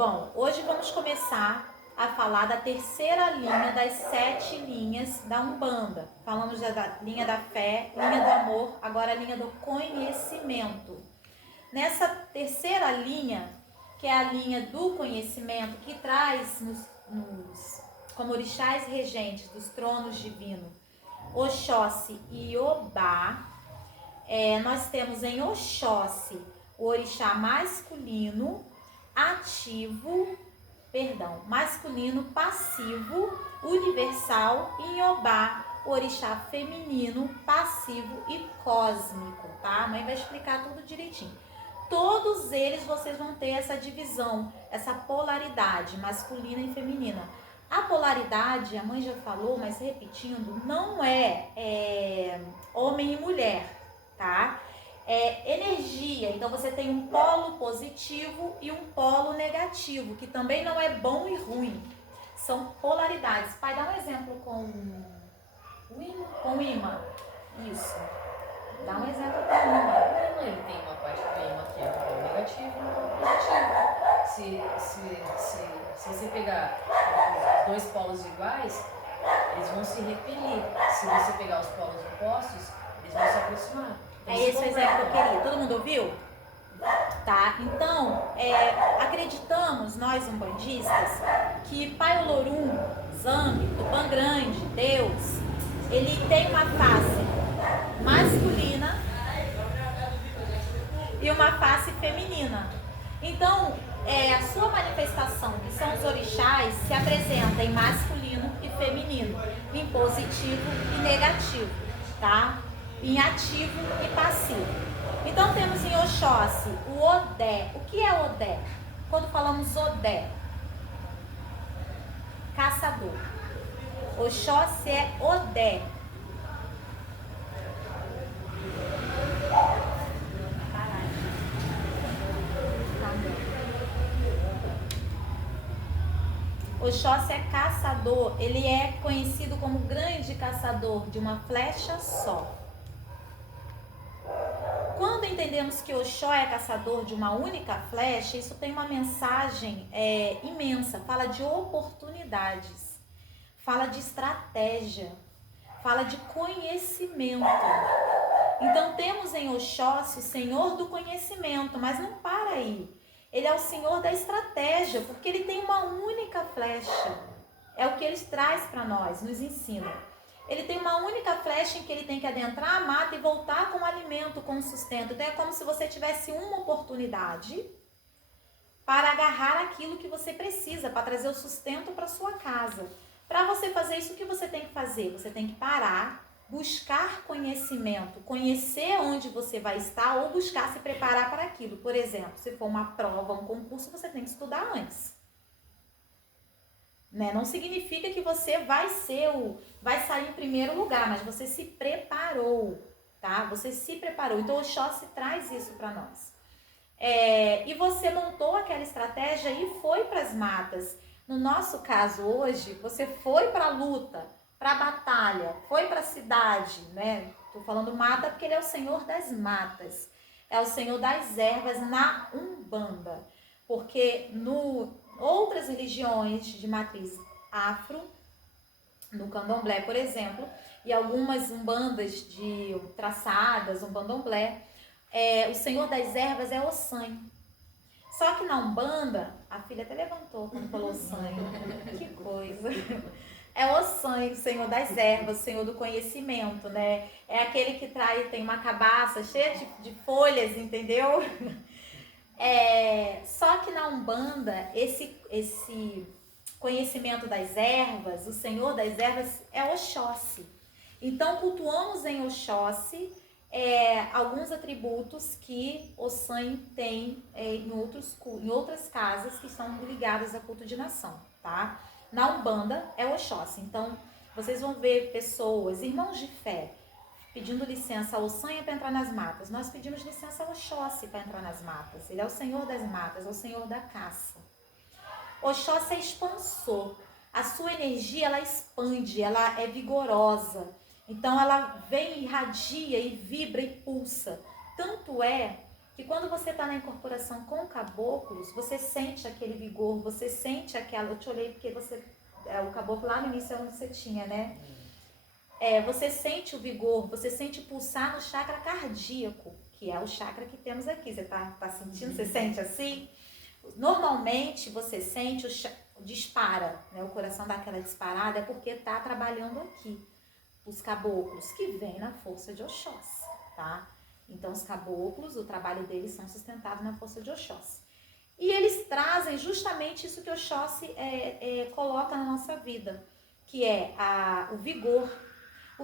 Bom, hoje vamos começar a falar da terceira linha das 7 linhas da Umbanda. Falamos da linha da fé, linha do amor, agora a linha do conhecimento. Nessa terceira linha, que é a linha do conhecimento, que traz como orixás regentes dos tronos divinos, Oxóssi e Iobá, nós temos em Oxóssi o orixá masculino passivo, universal, e em Iobá, o orixá feminino, passivo e cósmico, tá? A mãe vai explicar tudo direitinho. Todos eles vocês vão ter essa divisão, essa polaridade masculina e feminina. A polaridade, a mãe já falou, mas repetindo, não é homem e mulher, tá? É energia, então você tem um polo positivo e um polo negativo, que também não é bom e ruim, são polaridades. Pai, dá um exemplo com o ímã. Isso, dá um exemplo com o ímã. Ele tem uma parte do ímã que é um polo negativo e um polo positivo. Se você pegar os dois polos iguais, eles vão se repelir. Se você pegar os polos opostos, eles vão se aproximar. É esse o exemplo que eu queria. Todo mundo ouviu? Tá? Então, acreditamos, nós umbandistas, que Pai Olorum, Zambi, Tupã Grande, Deus, ele tem uma face masculina e uma face feminina. Então, a sua manifestação, que são os orixás, se apresenta em masculino e feminino, em positivo e negativo, tá? Em ativo e passivo. Então temos em Oxóssi o Odé. O que é Odé? Quando falamos Odé, caçador. Oxóssi é Odé. Oxóssi é caçador. Ele é conhecido como grande caçador de uma flecha só. Quando entendemos que Oxó é caçador de uma única flecha, isso tem uma mensagem imensa. Fala de oportunidades, fala de estratégia, fala de conhecimento. Então temos em Oxóssi o Senhor do conhecimento, mas não para aí. Ele é o Senhor da estratégia, porque ele tem uma única flecha. É o que ele traz para nós, nos ensina. Ele tem uma única flecha em que ele tem que adentrar a mata e voltar com o alimento, com o sustento. Então é como se você tivesse uma oportunidade para agarrar aquilo que você precisa, para trazer o sustento para sua casa. Para você fazer isso, o que você tem que fazer? Você tem que parar, buscar conhecimento, conhecer onde você vai estar ou buscar se preparar para aquilo. Por exemplo, se for uma prova, um concurso, você tem que estudar antes. Né? Não significa que você vai sair em primeiro lugar, mas você se preparou, tá? Você se preparou. Então o Oxóssi traz isso para nós. E você montou aquela estratégia e foi para as matas. No nosso caso hoje, você foi para a luta, para a batalha, foi para a cidade, né? Tô falando mata porque ele é o Senhor das matas, é o Senhor das ervas na Umbanda, porque outras religiões de matriz afro, no candomblé, por exemplo, e algumas umbandas de traçadas, umbandomblé, o Senhor das ervas é Ossan. Só que na Umbanda, a filha até levantou quando falou Ossan. Que coisa! É Ossan, o Senhor das ervas, o Senhor do conhecimento, né? É aquele que tem uma cabaça cheia de folhas, entendeu? Só que na Umbanda, esse conhecimento das ervas, o Senhor das ervas é Oxóssi. Então cultuamos em Oxóssi alguns atributos que Ossan tem em outras casas que são ligadas a culto de nação, tá? Na Umbanda é Oxóssi. Então vocês vão ver pessoas, irmãos de fé, pedindo licença a Ossan para entrar nas matas. Nós pedimos licença a Oxóssi para entrar nas matas. Ele é o Senhor das matas, é o Senhor da caça. Oxóssi é expansor. A sua energia, ela expande, ela é vigorosa. Então ela vem, irradia e vibra e pulsa. Tanto é que quando você está na incorporação com caboclos, você sente aquele vigor, você sente aquela... Eu te olhei porque você... o caboclo lá no início é onde você tinha, né? Você sente o vigor, você sente pulsar no chakra cardíaco, que é o chakra que temos aqui. Você tá sentindo? Você sente assim? Normalmente você sente dispara, né? O coração dá aquela disparada, é porque tá trabalhando aqui. Os caboclos que vêm na força de Oxóssi, tá? Então os caboclos, o trabalho deles são sustentados na força de Oxóssi. E eles trazem justamente isso que Oxóssi coloca na nossa vida, que é o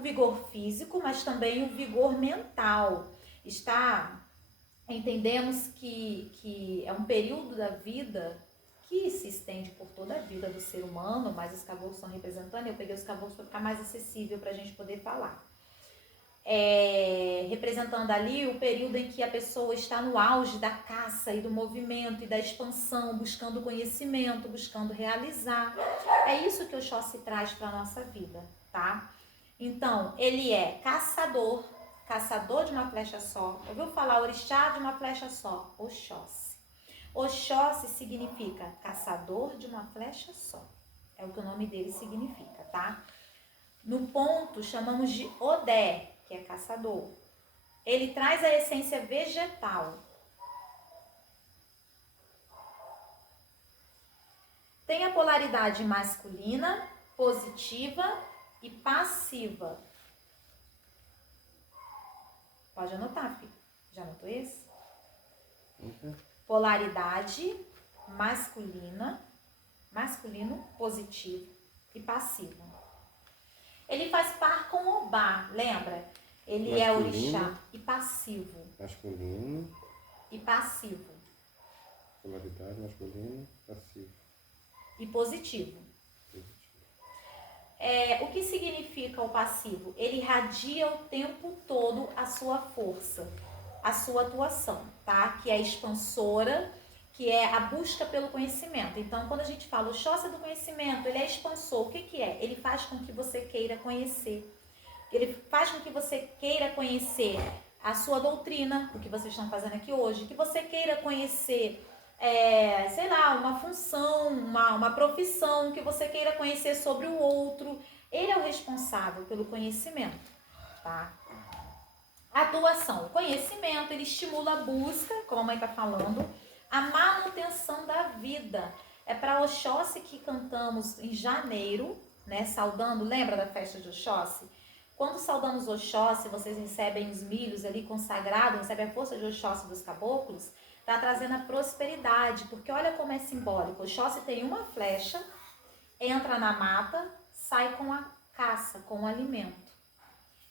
vigor físico, mas também o vigor mental. Entendemos que é um período da vida que se estende por toda a vida do ser humano, mas os caboclos estão representando, eu peguei os caboclos para ficar mais acessível para a gente poder falar. Representando ali o período em que a pessoa está no auge da caça e do movimento e da expansão, buscando conhecimento, buscando realizar. É isso que o Oxóssi traz para a nossa vida, tá? Então, ele é caçador de uma flecha só. Ouviu falar orixá de uma flecha só? Oxóssi. Oxóssi significa caçador de uma flecha só. É o que o nome dele significa, tá? No ponto, chamamos de Odé, que é caçador. Ele traz a essência vegetal. Tem a polaridade masculina, positiva e passiva. Pode anotar, filho. Já anotou esse? Polaridade masculino, positivo e passivo. Ele faz par com Obá, lembra? Ele masculino, é orixá e passivo. Masculino. E passivo. Polaridade, masculino, passivo. E positivo. O que significa o passivo? Ele irradia o tempo todo a sua força, a sua atuação, tá? Que é expansora, que é a busca pelo conhecimento. Então, quando a gente fala o Oxóssi do conhecimento, ele é expansor. O que é? Ele faz com que você queira conhecer. Ele faz com que você queira conhecer a sua doutrina, o que vocês estão fazendo aqui hoje, que você queira conhecer, uma função, uma profissão, que você queira conhecer sobre o outro. Ele é o responsável pelo conhecimento, tá? Atuação, o conhecimento, ele estimula a busca, como a mãe está falando, a manutenção da vida. É para Oxóssi que cantamos em janeiro, né, saudando, lembra da festa de Oxóssi? Quando saudamos Oxóssi, vocês recebem os milhos ali consagrados, recebem a força de Oxóssi dos caboclos, está trazendo a prosperidade, porque olha como é simbólico. Oxóssi tem uma flecha, entra na mata, sai com a caça, com o alimento.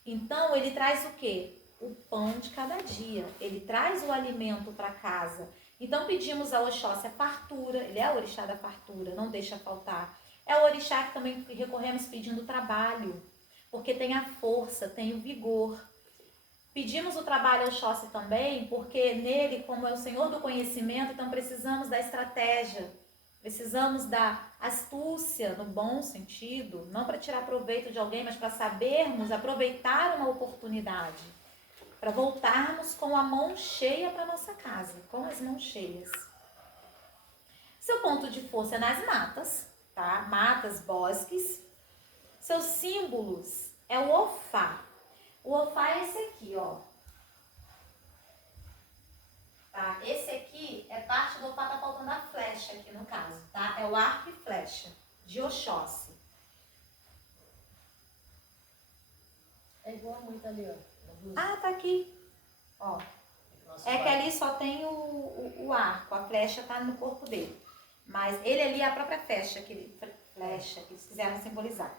Então, ele traz o quê? O pão de cada dia. Ele traz o alimento para casa. Então, pedimos a Oxóssi a fartura. Ele é o orixá da fartura, não deixa faltar. É o orixá que também recorremos pedindo trabalho, porque tem a força, tem o vigor. Pedimos o trabalho ao Oxóssi também, porque nele, como é o Senhor do conhecimento, então precisamos da estratégia, precisamos da astúcia, no bom sentido, não para tirar proveito de alguém, mas para sabermos aproveitar uma oportunidade, para voltarmos com a mão cheia para nossa casa, com as mãos cheias. Seu ponto de força é nas matas, tá? Matas, bosques. Seus símbolos é o Ofá. O Ofá é esse aqui, ó. Tá? Esse aqui é parte do Ofá, tá faltando a flecha aqui no caso, tá? É o arco e flecha de Oxóssi. É igual muito ali, ó. Ah, tá aqui. Ó. É que ali só tem o arco, a flecha tá no corpo dele. Mas ele ali é a própria flecha que eles quiseram simbolizar.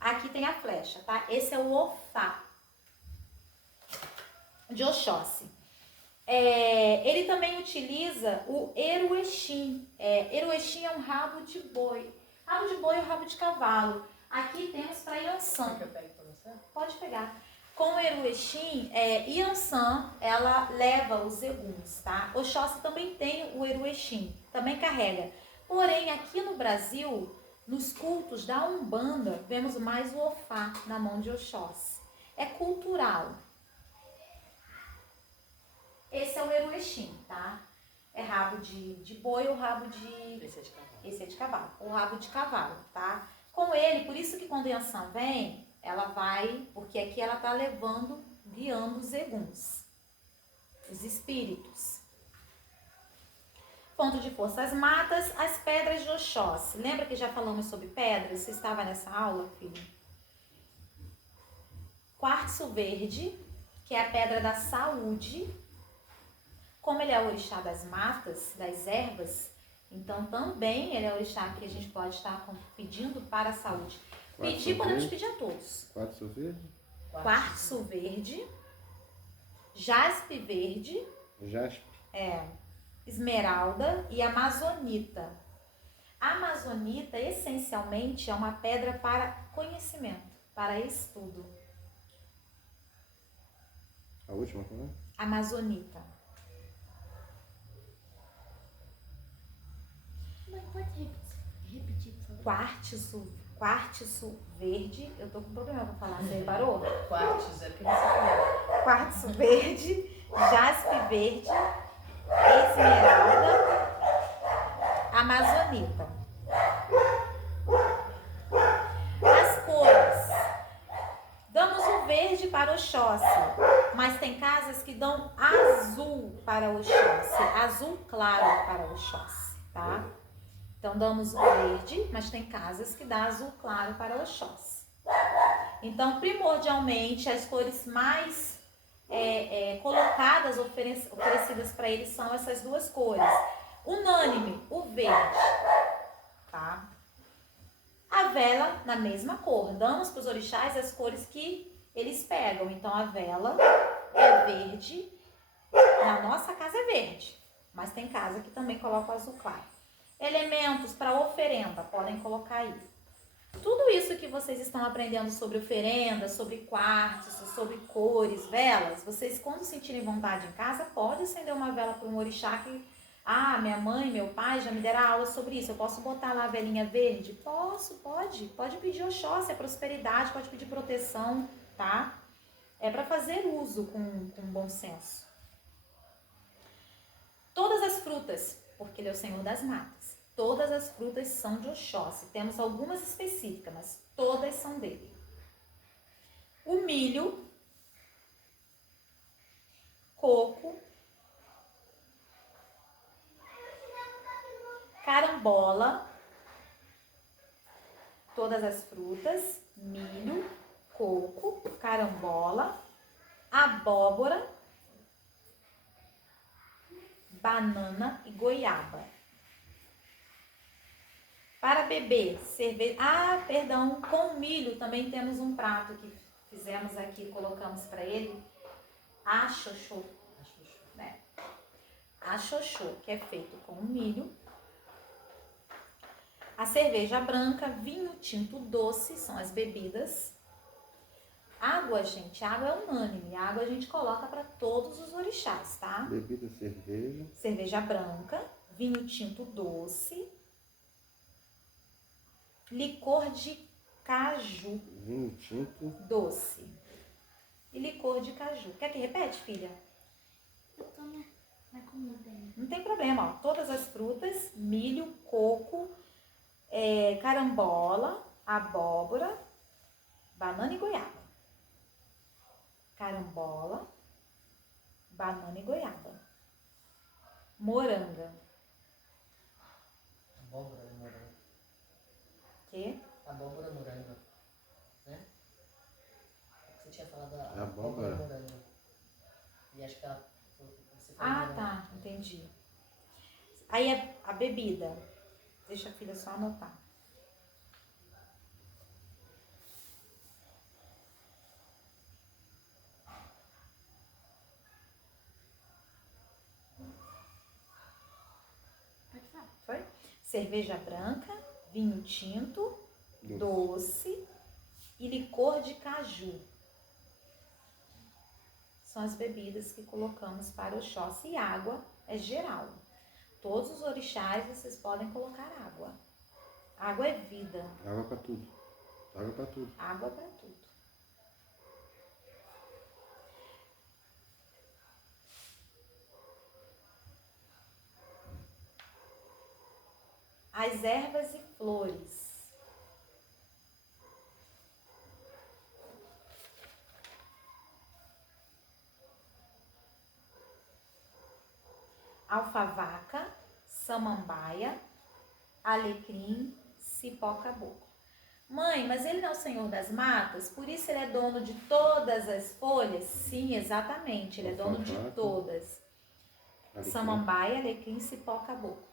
Aqui tem a flecha, tá? Esse é o Ofá de Oxóssi. Ele também utiliza o Eruexim. Eruexim é um rabo de boi. Rabo de boi ou rabo de cavalo. Aqui temos para Iansã. Quer que eu pegue pra você? Pode pegar. Com o Eruexim, Iansã, ela leva os eguns, tá? Oxóssi também tem o Eruexim, também carrega. Porém, aqui no Brasil, nos cultos da Umbanda, vemos mais o Ofá na mão de Oxóssi. É cultural. Esse é o Eruexim, tá? É rabo de boi ou rabo de... Esse é de cavalo. Esse é de cavalo, o rabo de cavalo, tá? Com ele, por isso que quando a Yansan vem, ela vai, porque aqui ela tá levando, guiando os eguns, os espíritos. Ponto de força, as matas, as pedras de Oxóssi. Lembra que já falamos sobre pedras? Você estava nessa aula, filho? Quartzo verde, que é a pedra da saúde. Como ele é o orixá das matas, das ervas, então também ele é o orixá que a gente pode estar pedindo para a saúde. Pedir, podemos pedir a todos. Quartzo verde? Quartzo verde, jaspe verde, Jaspe. esmeralda e amazonita. A amazonita, essencialmente, é uma pedra para conhecimento, para estudo. A última, como é? Amazonita. Mãe, pode repetir, por favor? Quartzo verde, eu tô com problema pra falar, você reparou? Quartzo, é porque você falou. Quartzo verde, jaspe verde, esmeralda, amazonita. As cores. Damos o verde para o Oxóssi, mas tem casas que dão azul para o Oxóssi, azul claro para o Oxóssi, tá? Então damos o verde, mas tem casas que dá azul claro para o Oxóssi. Então, primordialmente, as cores mais colocadas, oferecidas para eles são essas duas cores. Unânime, o verde, tá? A vela, na mesma cor. Damos para os orixás as cores que eles pegam. Então, a vela é verde. Na nossa casa é verde, mas tem casa que também coloca o azul claro. Elementos para oferenda, podem colocar aí. Tudo isso que vocês estão aprendendo sobre oferenda, sobre quartzo, sobre cores, velas, vocês quando sentirem vontade em casa, pode acender uma vela para um orixá que, minha mãe, meu pai já me deram aula sobre isso, eu posso botar lá a velinha verde? Posso, pode pedir Oxóssi, é prosperidade, pode pedir proteção, tá? É para fazer uso com bom senso. Todas as frutas, porque ele é o Senhor das matas, todas as frutas são de Oxóssi. Temos algumas específicas, mas todas são dele. O milho, coco, carambola, todas as frutas, milho, coco, carambola, abóbora, banana e goiaba. Para beber, cerveja... com milho também temos um prato que fizemos aqui, colocamos para ele. Axoxô, né? Axoxô, que é feito com milho. A cerveja branca, vinho tinto doce, são as bebidas. Água, gente, água é unânime. Água a gente coloca para todos os orixás, tá? Bebida, cerveja. Cerveja branca, vinho tinto doce, licor de caju. Vinho tinto. Doce. E licor de caju. Quer que repete, filha? Eu tô na comida ainda. Não tem problema, ó. Todas as frutas, milho, coco, carambola, abóbora, banana e goiaba. Carambola, banana e goiaba. Moranga. Abóbora, morango. Que? Abóbora, morango. Né? Você tinha falado da Abóbora. morango. E acho que ela... Você falou morango. Tá, entendi. Aí a bebida. Deixa a filha só anotar. Pode falar. Foi? Cerveja branca, vinho tinto, doce e licor de caju. São as bebidas que colocamos para o Oxóssi. E água é geral. Todos os orixás vocês podem colocar água. Água é vida. Água para tudo. Água para tudo. Água para tudo. as ervas e flores. Alfavaca, samambaia, alecrim, cipó caboclo. Mãe, mas ele não é o senhor das matas? Por isso ele é dono de todas as folhas? Sim, exatamente, ele é dono de todas. Samambaia, alecrim, cipó caboclo.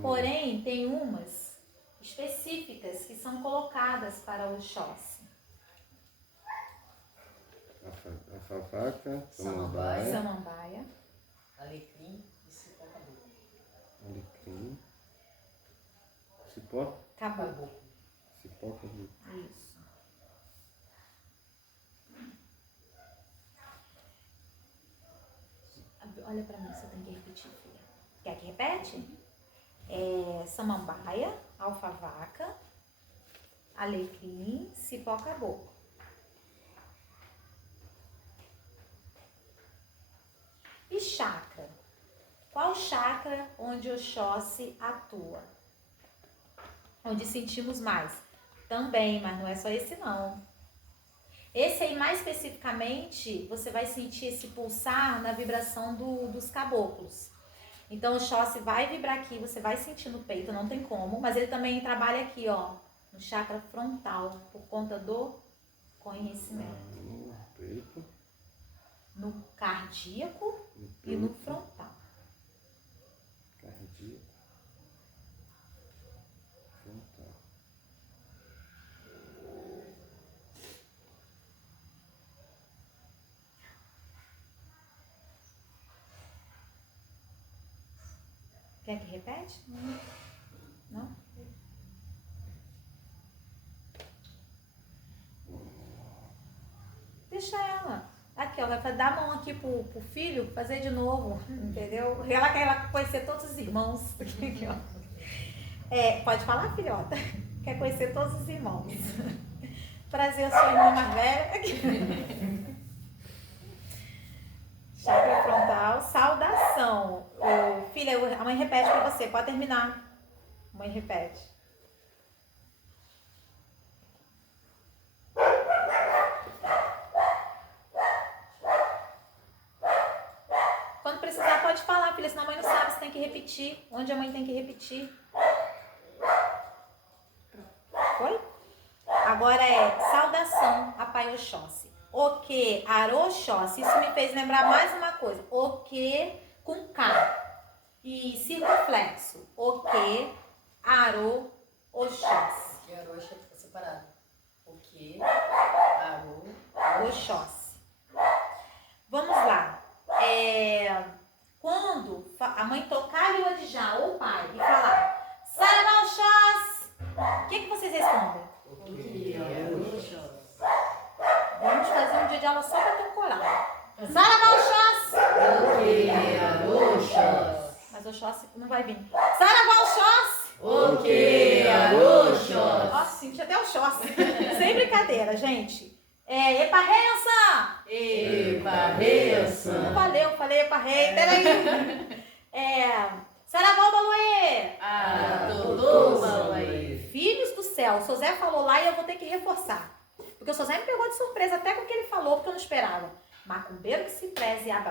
Porém, tem umas específicas que são colocadas para o Oxóssi. Alfavaca, samambaia, alecrim e cipó caboclo. Alecrim, cipó Caboclo. Cipó caboclo. Isso. Olha pra mim, você tem que repetir, filha. Quer que repete? Samambaia, alfavaca, alecrim, cipó caboclo. E chakra? Qual chakra onde o Oxóssi atua? Onde sentimos mais? Também, mas não é só esse não. Esse aí, mais especificamente, você vai sentir esse pulsar na vibração dos caboclos. Então, o Oxóssi vai vibrar aqui, você vai sentir no peito, não tem como. Mas ele também trabalha aqui, ó, no chakra frontal, por conta do conhecimento. No peito. No cardíaco e no frontal. Cardíaco. Frontal. Quer que repete? Não? Deixa ela. Aqui, ó, vai dar a mão aqui pro filho fazer de novo, entendeu? Ela quer conhecer todos os irmãos. Aqui, ó. Pode falar, filhota? Quer conhecer todos os irmãos. Trazer a sua irmã mais velha aqui. Chakra frontal, saudação. Filha, a mãe repete pra você, pode terminar. A mãe repete. Quando precisar, pode falar, filha, senão a mãe não sabe se tem que repetir. Onde a mãe tem que repetir. Foi? Agora saudação a Pai Oxóssi. O que, Arô Oxóssi. Isso me fez lembrar mais uma coisa. O que com K e circunflexo. O que, Arô Oxóssi. E Arô é separado. O que, Arô Oxóssi. Vamos lá. Quando a mãe tocar o Odijá ou o pai e falar Saravá Oxóssi, o que vocês respondem? O que, Arô Oxóssi. Vamos fazer um dia de aula só para ter um coral. Saravá Oxóssi. O que, Arô Oxóssi. Mas Oxóssi não vai vir. Saravá Oxóssi. O que, Arô Oxóssi. Nossa, senti até o Oxóssi. Sem brincadeira, gente. Epa Rensa! Epa Rensa! Valeu, falei Epa Rei. Peraí. Saravá Baluê. Totô Baluê. Filhos do céu. O Sozé falou lá e eu vou ter que reforçar. Porque o Sozé me pegou de surpresa até com o que ele falou, porque eu não esperava. Macumbeiro que se preze e abre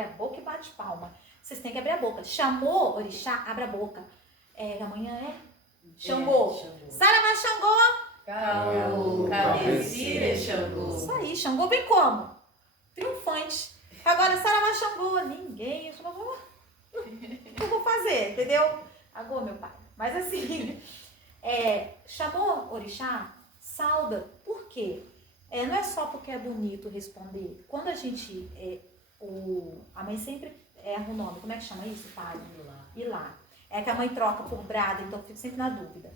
a boca e bate palma. Vocês têm que abrir a boca. Chamou orixá, abre a boca. Amanhã Xangô. Saravá Xangô. Caô, cabecilha, Xangô. Isso aí, Xangô vem como? Triunfante. Agora, Saravá Xangô, ninguém. Eu vou... O que eu vou fazer, entendeu? Agora, meu pai. Mas assim, chamou orixá, sauda. Por quê? Não é só porque é bonito responder. Quando a gente, a mãe sempre erra o nome. Como é que chama isso, pai? Ilá. É que a mãe troca por brada, então eu fico sempre na dúvida.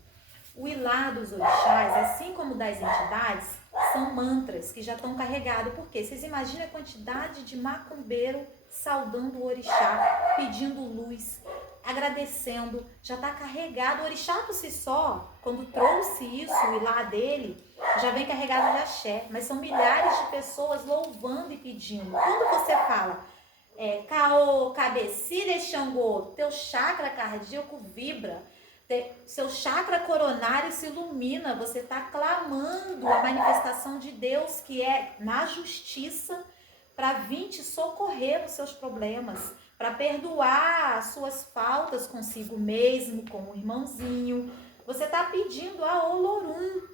O Ilá dos orixás, assim como das entidades, são mantras que já estão carregados. Por quê? Vocês imaginam a quantidade de macumbeiro saudando o orixá, pedindo luz, agradecendo, já está carregado. O orixá por si só, quando trouxe isso, o Ilá dele, já vem carregado de axé. Mas são milhares de pessoas louvando e pedindo. Quando você fala, Caô, cabecilha, Xangô, teu chakra cardíaco vibra. Seu chakra coronário se ilumina, você está clamando a manifestação de Deus, que é na justiça, para vir te socorrer nos seus problemas, para perdoar as suas faltas consigo mesmo, com o irmãozinho. Você está pedindo a Olorum.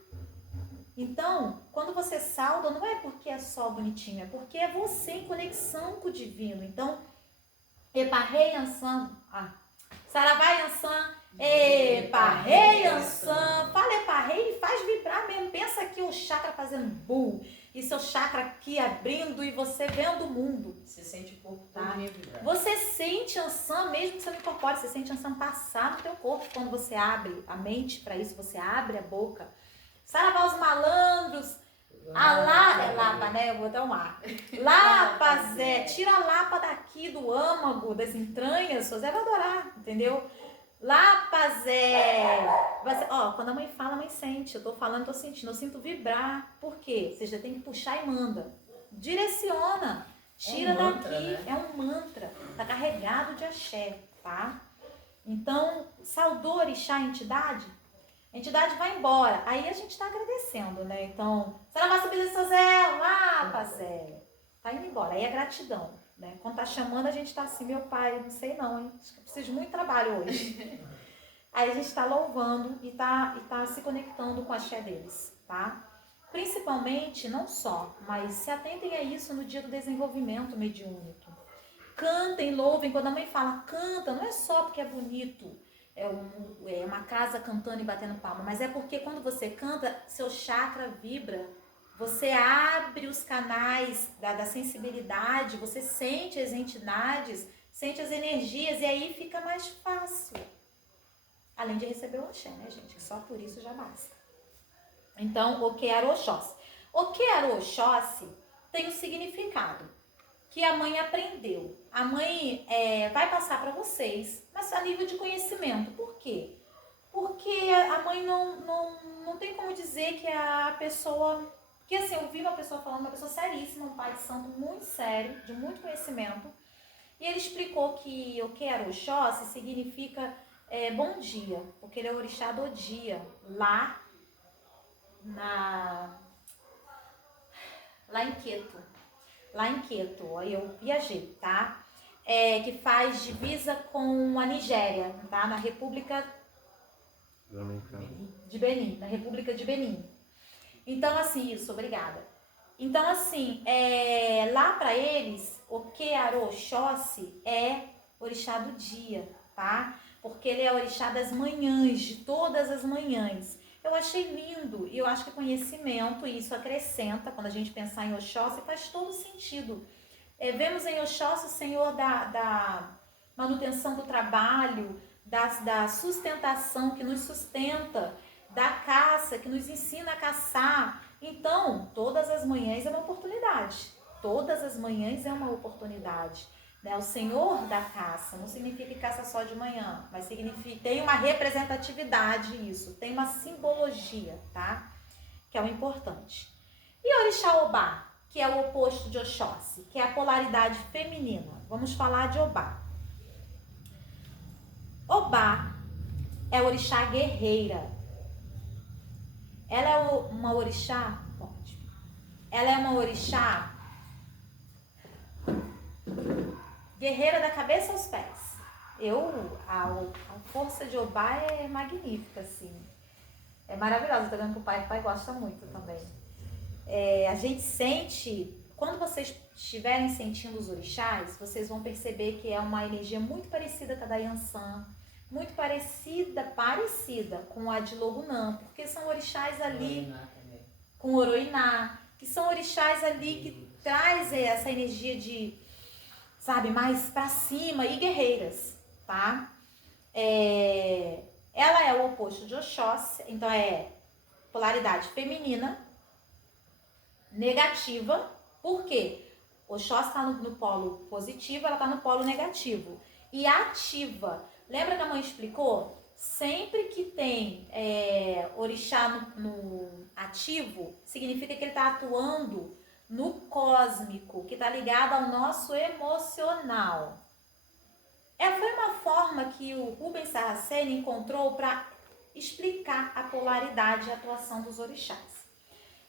Então, quando você sauda, não é porque é só bonitinho, é porque é você em conexão com o divino. Então, Eparrei Ansan, Saravá Ansan, Eparrei Ansan, fala Eparrei e faz vibrar mesmo. Pensa aqui o chakra fazendo bull, e seu chakra aqui abrindo e você vendo o mundo. Você sente o corpo todo vibrar. Você sente Ansan, mesmo que você não incorpore, você sente Ansan passar no teu corpo quando você abre a mente para isso, você abre a boca. Saravá os malandros, Lapa, né? Eu vou dar um ar. Lapa, Zé, tira a lapa daqui do âmago, das entranhas, Zé vai adorar, entendeu? Lapa, Zé. Ó, quando a mãe fala, a mãe sente. Eu tô falando, tô sentindo. Eu sinto vibrar. Por quê? Você já tem que puxar e manda. Direciona. Tira mantra, daqui. né? É um mantra. Tá carregado de axé, tá? Então, saudou orixá, entidade. A entidade vai embora. Aí a gente tá agradecendo, né? Então, Saravá subir seu Zé, Lapa, Zé. Tá indo embora. Aí é gratidão, né? Quando tá chamando, a gente tá assim, meu pai, não sei não, hein? Acho que eu preciso de muito trabalho hoje. Aí a gente tá louvando e tá se conectando com a axé deles, tá? Principalmente, não só, mas se atentem a isso no dia do desenvolvimento mediúnico. Cantem, louvem. Quando a mãe fala canta, não é só porque é bonito, é uma casa cantando e batendo palma, mas é porque quando você canta, seu chakra vibra, você abre os canais da sensibilidade, você sente as entidades, sente as energias, e aí fica mais fácil. Além de receber o axé, né, gente? Que só por isso já basta. Então, o que era Oxóssi? O que era Oxóssi tem um significado que a mãe aprendeu. A mãe vai passar para vocês, mas a nível de conhecimento. Por quê? Porque a mãe não tem como dizer que a pessoa... Porque assim, eu vi uma pessoa falando, uma pessoa seríssima, um pai de santo muito sério, de muito conhecimento, e ele explicou que o que era Oxóssi significa bom dia, porque ele é o orixá do dia, lá em Queto. Lá em Queto, aí eu viajei, tá? Que faz divisa com a Nigéria, tá? Na República de Benin, na República de Benin. Então, assim, isso, obrigada. Então, assim, lá para eles, o Oxóssi é orixá do dia, tá? Porque ele é orixá das manhãs, de todas as manhãs. Eu achei lindo, e eu acho que conhecimento, e isso acrescenta, quando a gente pensar em Oxóssi, faz todo sentido. Vemos em Oxóssi o senhor da manutenção do trabalho, da sustentação, que nos sustenta, da caça, que nos ensina a caçar. Então, todas as manhãs é uma oportunidade. Todas as manhãs é uma oportunidade. O senhor da caça não significa que caça só de manhã, mas significa, tem uma representatividade isso, tem uma simbologia, tá? Que é o importante. E Orixá Obá, que é o oposto de Oxóssi, que é a polaridade feminina. Vamos falar de Obá. Obá é orixá guerreira. Ela é uma orixá, ela é uma orixá guerreira da cabeça aos pés. A força de Obá é magnífica, assim. É maravilhosa, tô vendo que o pai gosta muito também. A gente sente, quando vocês estiverem sentindo os orixás, vocês vão perceber que é uma energia muito parecida com a da Yansan, muito parecida com a de Logunã, porque são orixás ali, com Oroiná, que são orixás ali que traz essa energia de, sabe, mais pra cima, e guerreiras, tá? Ela é o oposto de Oxóssi, então é polaridade feminina, negativa. Por quê? Oxóssi está no polo positivo, ela está no polo negativo. E ativa. Lembra que a mãe explicou? Sempre que tem orixá no ativo, significa que ele está atuando no cósmico, que está ligado ao nosso emocional. Foi uma forma que o Rubens Saraceni encontrou para explicar a polaridade e a atuação dos orixás.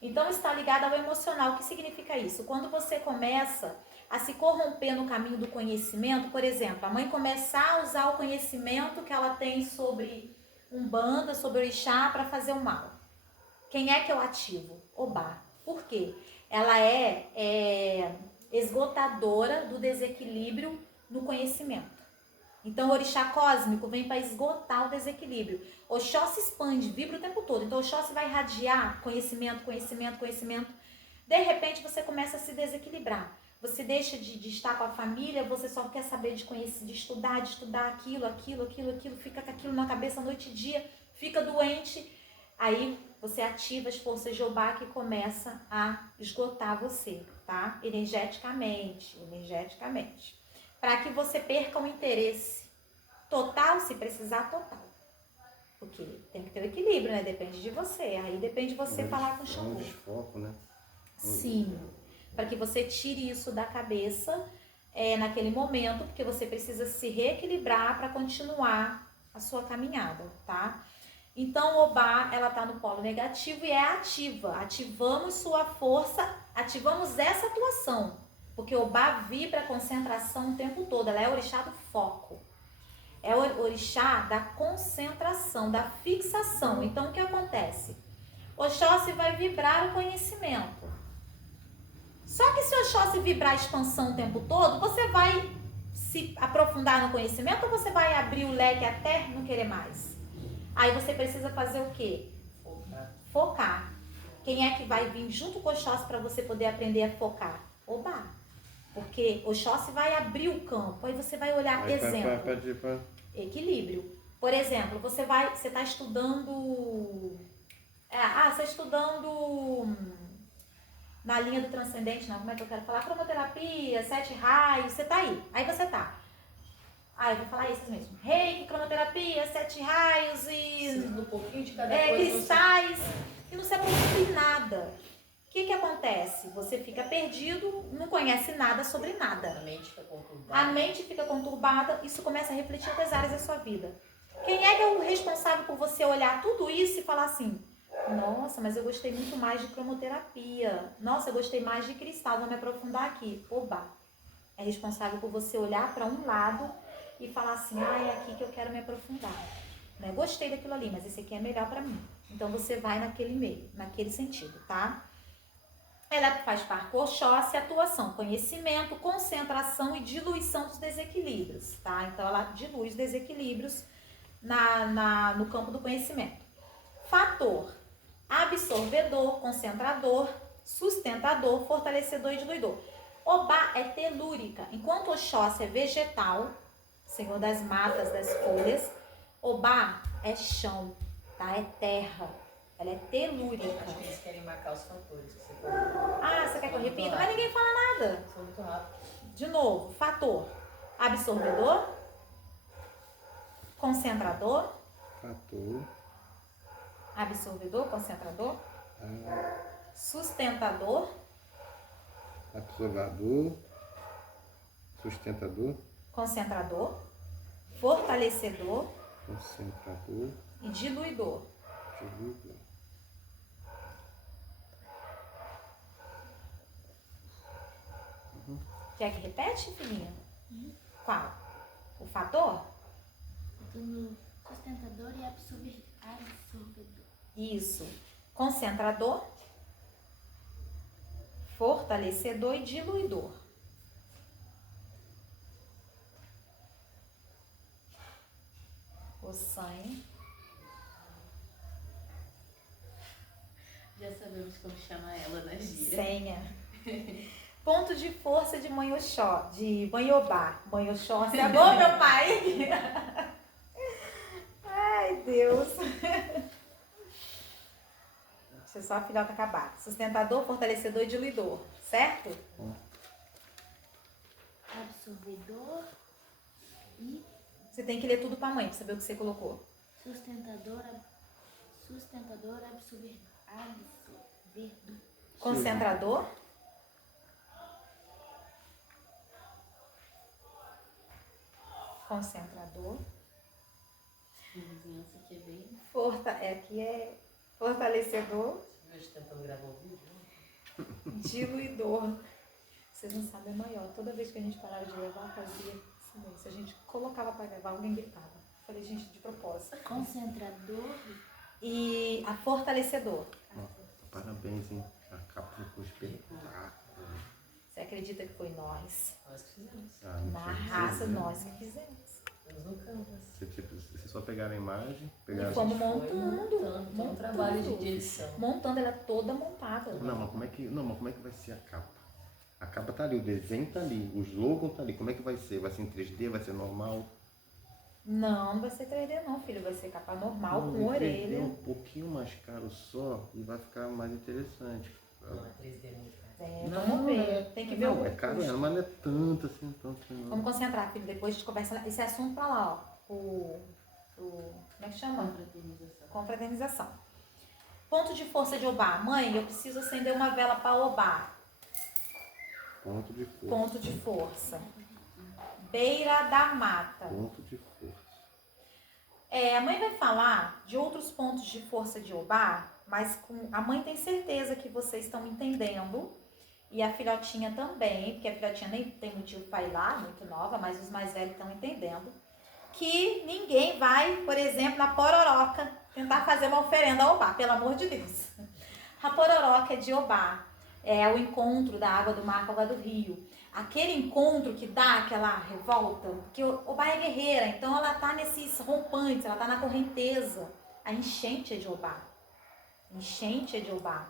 Então está ligado ao emocional. O que significa isso? Quando você começa a se corromper no caminho do conhecimento, por exemplo, a mãe começar a usar o conhecimento que ela tem sobre Umbanda, sobre orixá para fazer o mal. Quem é que eu ativo? Obá. Por quê? Ela é esgotadora do desequilíbrio no conhecimento. Então, o orixá cósmico vem para esgotar o desequilíbrio. Oxóssi expande, vibra o tempo todo. Então, Oxóssi vai irradiar conhecimento, conhecimento, conhecimento. De repente, você começa a se desequilibrar. Você deixa de estar com a família, você só quer saber de conhecer, de estudar aquilo, fica com aquilo na cabeça noite e dia, fica doente. Aí, você ativa as forças de Obá que começa a esgotar você, tá? Energeticamente. Para que você perca o interesse total, se precisar, total. Porque tem que ter o equilíbrio, né? Depende de você. Aí depende de você falar com o Xangô. É um desfoco, né? Sim. Para que você tire isso da cabeça naquele momento, porque você precisa se reequilibrar para continuar a sua caminhada, tá? Então, Obá, ela tá no polo negativo e é ativa. Ativamos sua força, ativamos essa atuação. Porque Obá vibra a concentração o tempo todo. Ela é o orixá do foco. É o orixá da concentração, da fixação. Então, o que acontece? Oxóssi vai vibrar o conhecimento. Só que se Oxóssi vibrar a expansão o tempo todo, você vai se aprofundar no conhecimento ou você vai abrir o leque até não querer mais? Aí você precisa fazer o quê? Focar. Quem é que vai vir junto com o Oxóssi para você poder aprender a focar? Obá. Porque Oxóssi vai abrir o campo. Aí você vai olhar, exemplo. Equilíbrio. Por exemplo, você está estudando... você está estudando na linha do transcendente, não, como é que eu quero falar? Cromoterapia, 7 raios, você tá aí. Aí você tá. Eu vou falar isso mesmo. Reiki, cromoterapia, 7 raios e... Um pouquinho de cada coisa. Cristais. E não se aprofunda em nada. O que acontece? Você fica perdido, não conhece nada sobre nada. A mente fica conturbada, isso começa a refletir outras áreas da sua vida. Quem é que é o responsável por você olhar tudo isso e falar assim: nossa, mas eu gostei muito mais de cromoterapia. Nossa, eu gostei mais de cristal, vou me aprofundar aqui. Obá. É responsável por você olhar para um lado e falar assim: é aqui que eu quero me aprofundar. Né? Gostei daquilo ali, mas esse aqui é melhor para mim. Então você vai naquele meio, naquele sentido, tá? Ela faz parte por Oxóssi, atuação, conhecimento, concentração e diluição dos desequilíbrios, tá? Então ela dilui os desequilíbrios no campo do conhecimento. Fator: absorvedor, concentrador, sustentador, fortalecedor e diluidor. Obá é telúrica, enquanto Oxóssi é vegetal, senhor das matas, das folhas, Obá é chão, tá? É terra. Ela é telúrica. Acho que eles querem marcar os fatores que você falou. Você quer que eu repita? Mas ninguém fala nada. Foi muito rápido. De novo, fator: absorvedor, concentrador, Fator. Absorvedor, concentrador, sustentador, Absorvador. Sustentador. concentrador, fortalecedor Concentrador. e diluidor. Diluidor. Quer que repete, filhinha? Qual? O fator? Do sustentador e absorvedor. Isso. Concentrador, fortalecedor e diluidor. O sangue. Já sabemos como chama ela na gíria. Senha. Ponto de força de Mãe Oxó, de Mãe Obá. Mãe Oxó, você é bom, meu pai? Ai, Deus. Deixa só a filhota acabar. Sustentador, fortalecedor e diluidor, certo? Absorvedor e Você tem que ler tudo pra mãe, pra saber o que você colocou. sustentador, absorvedor. Concentrador, concentrador. Vizinhança aqui é bem... Aqui é fortalecedor. Hoje tentando gravar o vídeo. Diluidor. Vocês não sabem, é maior. Toda vez que a gente parava de gravar, fazia silêncio. A gente colocava para gravar, alguém gritava. Falei, gente, de propósito. Concentrador. E a fortalecedor. Parabéns, hein? A capa ficou espetáculo. Você acredita que foi nós? Nós que fizemos. Na raça, nós que fizemos. Estamos no canvas. Vocês só pegaram a imagem, E pegaram... fomos Foi montando. Tem um trabalho de edição. Montando, ela é toda montada. Não, mas como é que vai ser a capa? A capa tá ali, o desenho tá ali, os logos tá ali. Como é que vai ser? Vai ser em 3D? Vai ser normal? Não vai ser 3D não, filho. Vai ser capa normal, Não, com o 3D é orelha. um pouquinho mais caro só e vai ficar mais interessante. Não, é 3D muito caro. Vamos ver. Tem que ver não, o é caro, custo. mas não é tanto assim, tanto assim, não. Vamos concentrar, filho. Depois a gente conversa esse assunto pra lá, ó. Como é que chama? Confraternização. Confraternização. Ponto de força de Obá. Mãe, eu preciso acender uma vela para Obá. Ponto de força. Ponto de força. Beira da mata. Ponto de força. A mãe vai falar de outros pontos de força de Obá, mas a mãe tem certeza que vocês estão entendendo. E a filhotinha também, porque a filhotinha nem tem motivo para ir lá, muito nova, mas os mais velhos estão entendendo. Que ninguém vai, por exemplo, na Pororoca, tentar fazer uma oferenda a Obá, pelo amor de Deus. A Pororoca é de Obá, é o encontro da água do mar com a água do rio. Aquele encontro que dá aquela revolta, porque Obá é guerreira, então ela tá nesses rompantes, ela tá na correnteza. A enchente é de Obá. Enchente é de Obá.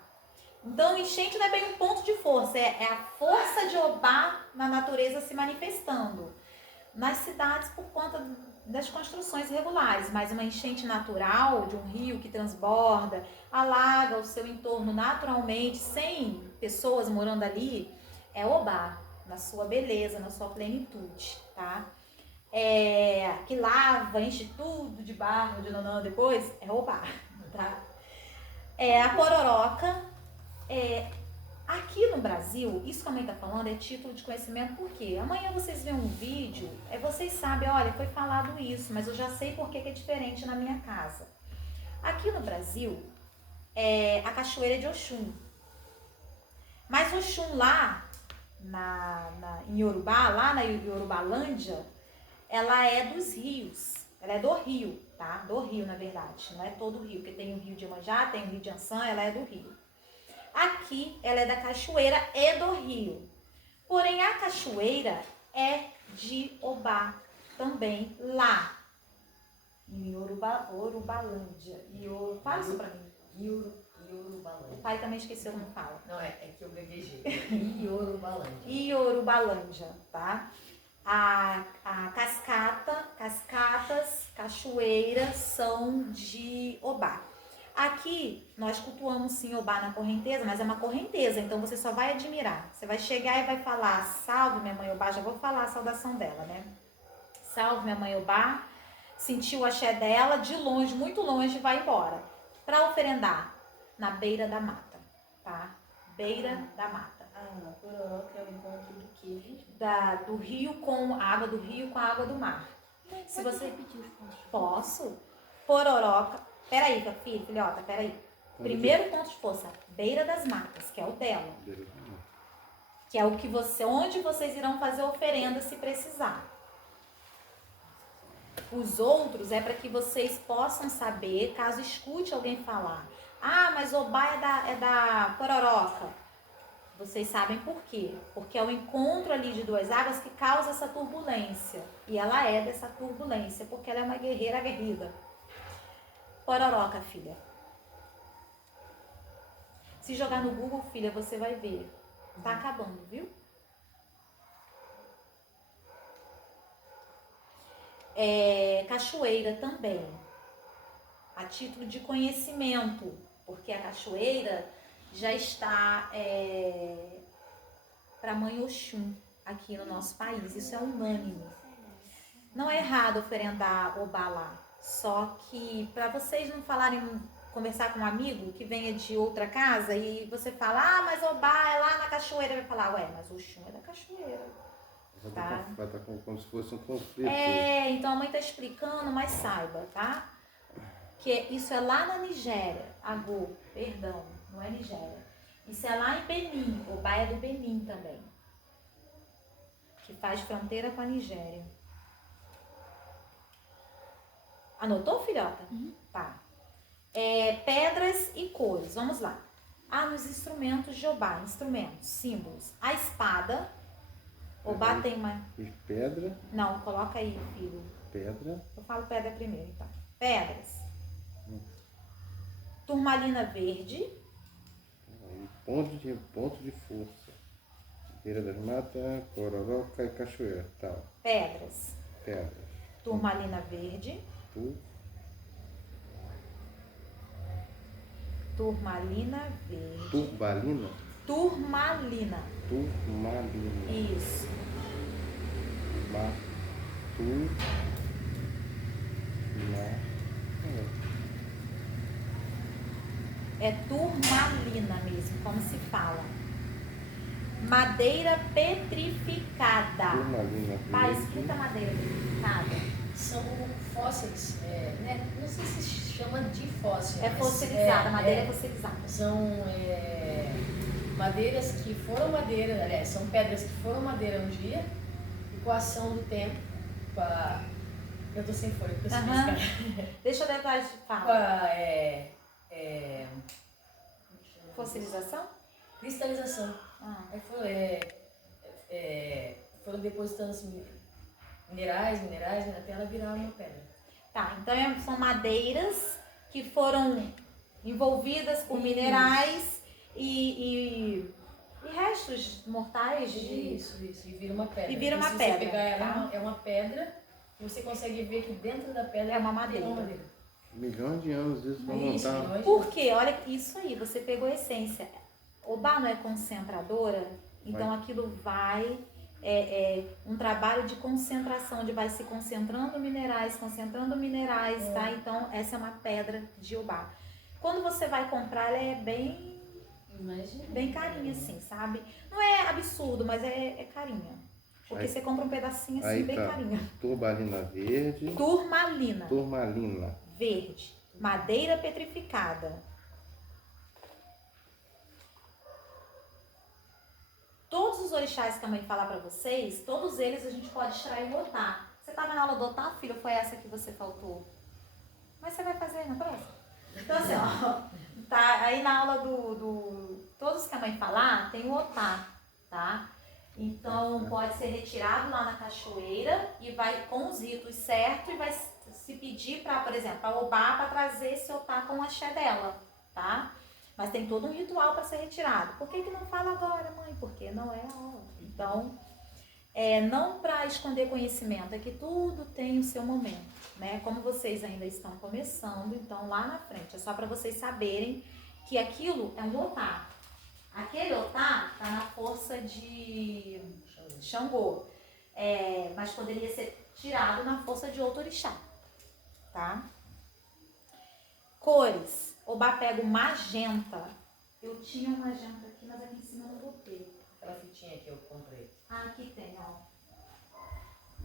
Então, enchente não é bem um ponto de força, é a força de Obá na natureza se manifestando. Nas cidades por conta das construções regulares, mas uma enchente natural de um rio que transborda, alaga o seu entorno naturalmente, sem pessoas morando ali, é Obá, na sua beleza, na sua plenitude, tá? Que lava, enche tudo de barro, de nanã depois, é Obá, tá? A Pororoca, aqui no Brasil, isso que a mãe está falando é título de conhecimento, por quê? Amanhã vocês veem um vídeo, vocês sabem, olha, foi falado isso, mas eu já sei por que é diferente na minha casa. Aqui no Brasil, a cachoeira de Oxum. Mas Oxum lá, em Yorubá, lá na Yorubalândia, ela é dos rios, ela é do rio, tá? Do rio, na verdade, não é todo o rio, porque tem o rio de Iemanjá, tem o rio de Ançã, ela é do rio. Aqui, ela é da cachoeira e do rio. Porém, a cachoeira é de Obá, também lá, em Yorubalândia. Fala isso pra mim. Yorubalândia. O pai também esqueceu como fala. Não, é que eu gaguejei. Yorubalândia. Yorubalândia, tá? A cascatas, cachoeiras são de Obá. Aqui, nós cultuamos sim Obá na correnteza, mas é uma correnteza, então você só vai admirar. Você vai chegar e vai falar, salve minha mãe Obá, já vou falar a saudação dela, né? Salve minha mãe Obá, sentiu o axé dela, de longe, muito longe, vai embora. Para oferendar, na beira da mata, tá? Beira da mata. A Pororoca é o encontro do quê, gente? Do rio com a água do rio com a água do mar. Se você repetir os pontos? Posso? Pororoca. Peraí, filhota, peraí. Primeiro ponto de força, beira das matas, que é o dela. Que é o que onde vocês irão fazer oferenda se precisar. Os outros é para que vocês possam saber, caso escute alguém falar. Ah, mas Obá é da Pororoca. Vocês sabem por quê? Porque é o encontro ali de duas águas que causa essa turbulência. E ela é dessa turbulência, porque ela é uma guerreira aguerrida. Pororoca, filha. Se jogar no Google, filha, você vai ver. Tá acabando, viu? Cachoeira também. A título de conhecimento. Porque a cachoeira já está para Mãe Oxum aqui no nosso país. Isso é unânime. Não é errado oferendar Obá lá. Só que para vocês não falarem, conversar com um amigo que venha de outra casa e você fala, mas Obá é lá na cachoeira, vai falar, ué, mas Oxum é da cachoeira. Tá? Vai estar como se fosse um conflito. Então a mãe tá explicando, mas saiba, tá? Que isso é lá na Nigéria. Agô, perdão, não é Nigéria. Isso é lá em Benin, o Baía do Benin também. Que faz fronteira com a Nigéria. Anotou, filhota? Tá. Pedras e cores, vamos lá. Nos instrumentos de Obá, instrumentos, símbolos. A espada. Obá tem uma... E pedra. Não, coloca aí, filho. Pedra. Eu falo pedra primeiro, então. Pedras. Turmalina verde. Aí, ponto de força. Beira das matas, pororoca e cachoeira. Tal. Pedras. Pedras. Turmalina verde. Turmalina verde. Turbalina? Turmalina. Turmalina. Isso. É turmalina mesmo, como se fala. Madeira petrificada. Turmalina Tá verde. escrita madeira petrificada. São fósseis, né? Não sei se chama de fóssil. É mas fossilizada, madeira fossilizada. São madeiras que foram madeira, aliás, são pedras que foram madeira um dia e com a ação do tempo, eu tô sem folha, porque eu sou física. Deixa eu detalhe de Com fala. a Fossilização? cristalização. Foram depositando assim, minerais, até ela virar uma pedra. Tá, então são madeiras que foram envolvidas por minerais e restos mortais de... Isso, e vira uma pedra. E vira uma se pedra, você pegar ela, tá? é uma pedra, e você consegue ver que dentro da pedra É uma madeira. tem uma madeira. Milhões de anos isso pra Isso, montar. milhões de Por quê? Olha, isso aí, você pegou a essência. Obá não é concentradora, então aquilo vai... um trabalho de concentração, onde vai se concentrando minerais, tá? Então, essa é uma pedra de Obá. Quando você vai comprar, ela é bem carinha, assim, sabe? Não é absurdo, mas é carinha. Porque Aí- você compra um pedacinho assim, Aí bem tá. carinha. Turbalina verde. Turmalina verde. Madeira petrificada. Todos os orixás que a mãe falar pra vocês, todos eles a gente pode extrair o Otá. Você tava na aula do Otá, filho? Foi essa que você faltou? Mas você vai fazer na próxima? Então assim, ó, tá aí na aula todos que a mãe falar, tem o Otá, tá? Então pode ser retirado lá na cachoeira e vai com os ritos certos e vai se pedir para, por exemplo, a Obá para trazer esse Otá com o axé dela, tá? Mas tem todo um ritual para ser retirado. Por que não fala agora, mãe? Porque não é a hora. Então, não para esconder conhecimento, é que tudo tem o seu momento, né? Como vocês ainda estão começando, então lá na frente, é só para vocês saberem que aquilo é um Otá. Aquele Otá está na força de Xangô, mas poderia ser tirado na força de outro orixá, tá? Cores. Obá pega o magenta. Eu tinha um magenta aqui, mas aqui em cima eu não botei. Aquela fitinha que eu comprei. Aqui tem, ó.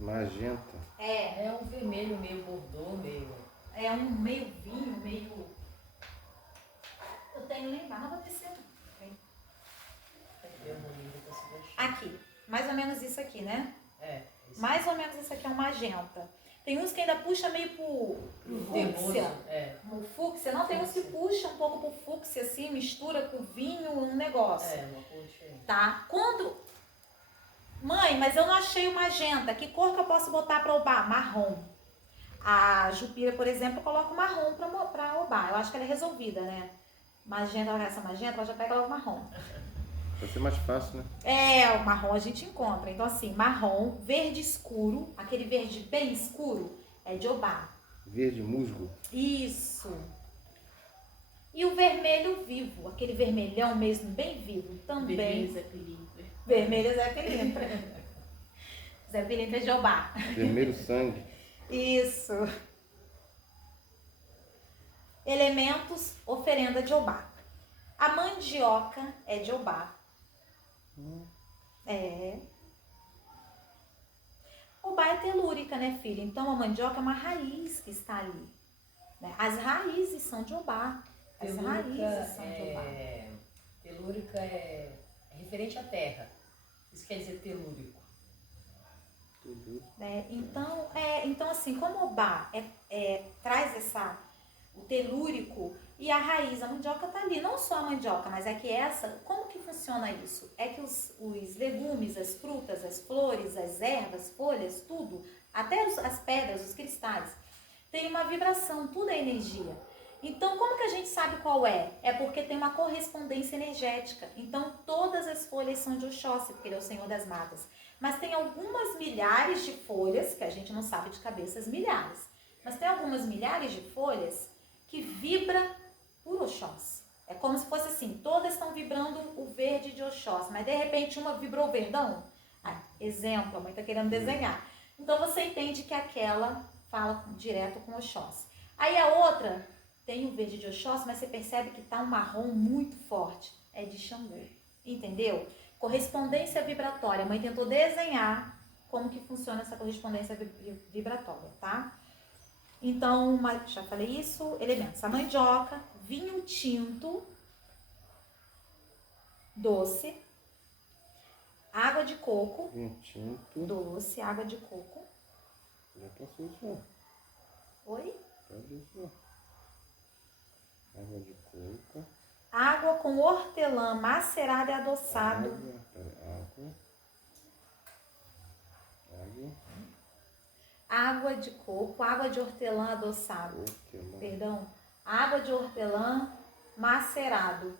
Magenta. É um vermelho meio bordô, meio... É um meio vinho, meio... Eu tenho lembrar, não vou descer. Aqui, mais ou menos isso aqui, né? Isso. Mais ou menos isso aqui é um magenta. Tem uns que ainda puxa meio pro fúcsia. O fúcsia, não, tem uns que puxa um pouco pro fúcsia, assim, mistura com vinho, um negócio. Uma cor diferente. Tá? Quando... Mãe, mas eu não achei o magenta. Que cor que eu posso botar para Obá? Marrom. A Jupira, por exemplo, coloca o marrom para Obá. Eu acho que ela é resolvida, né? Magenta, essa magenta, ela já pega logo o marrom. Vai ser mais fácil, né? O marrom a gente encontra. Então, assim, marrom, verde escuro, aquele verde bem escuro, é de Obá. Verde musgo. Isso. E o vermelho vivo, aquele vermelhão mesmo, bem vivo, também. Vermelho Zé Pilintra. Vermelho Zé Pilintra. Zé Pilintra é de Obá. Vermelho sangue. Isso. Elementos, oferenda de Obá. A mandioca é de Obá. Obá é telúrica, né, filha? Então a mandioca é uma raiz que está ali. Né? As raízes são de Obá. As raízes são de Obá. Telúrica é referente à terra. Isso quer dizer telúrico. Né? Então, assim, como Obá traz o telúrico e a raiz, a mandioca está ali. Não só a mandioca, mas é que como que funciona isso? É que os legumes, as frutas, as flores, as ervas, folhas, tudo, até as pedras, os cristais, tem uma vibração, tudo é energia. Então, como que a gente sabe qual é? É porque tem uma correspondência energética. Então, todas as folhas são de Oxóssi, porque ele é o Senhor das Matas. Mas tem algumas milhares de folhas, que a gente não sabe de cabeça as milhares, mas tem algumas milhares de folhas que vibra por Oxóssi. É como se fosse assim, todas estão vibrando o verde de Oxóssi, mas de repente uma vibrou o verdão. Exemplo, a mãe está querendo desenhar. Então, você entende que aquela fala direto com Oxóssi. Aí a outra tem o verde de Oxóssi, mas você percebe que tá um marrom muito forte. É de Xangô. Entendeu? Correspondência vibratória. A mãe tentou desenhar como que funciona essa correspondência vibratória, tá? Então, já falei isso. Elementos. A mandioca, vinho tinto, doce, água de coco, Vinho tinto. doce, água de coco. Já passou isso. Oi? Pode isso. Água de coco. Água com hortelã macerado e adoçado. Água de coco, água de hortelã adoçado. Perdão. Água de hortelã macerado.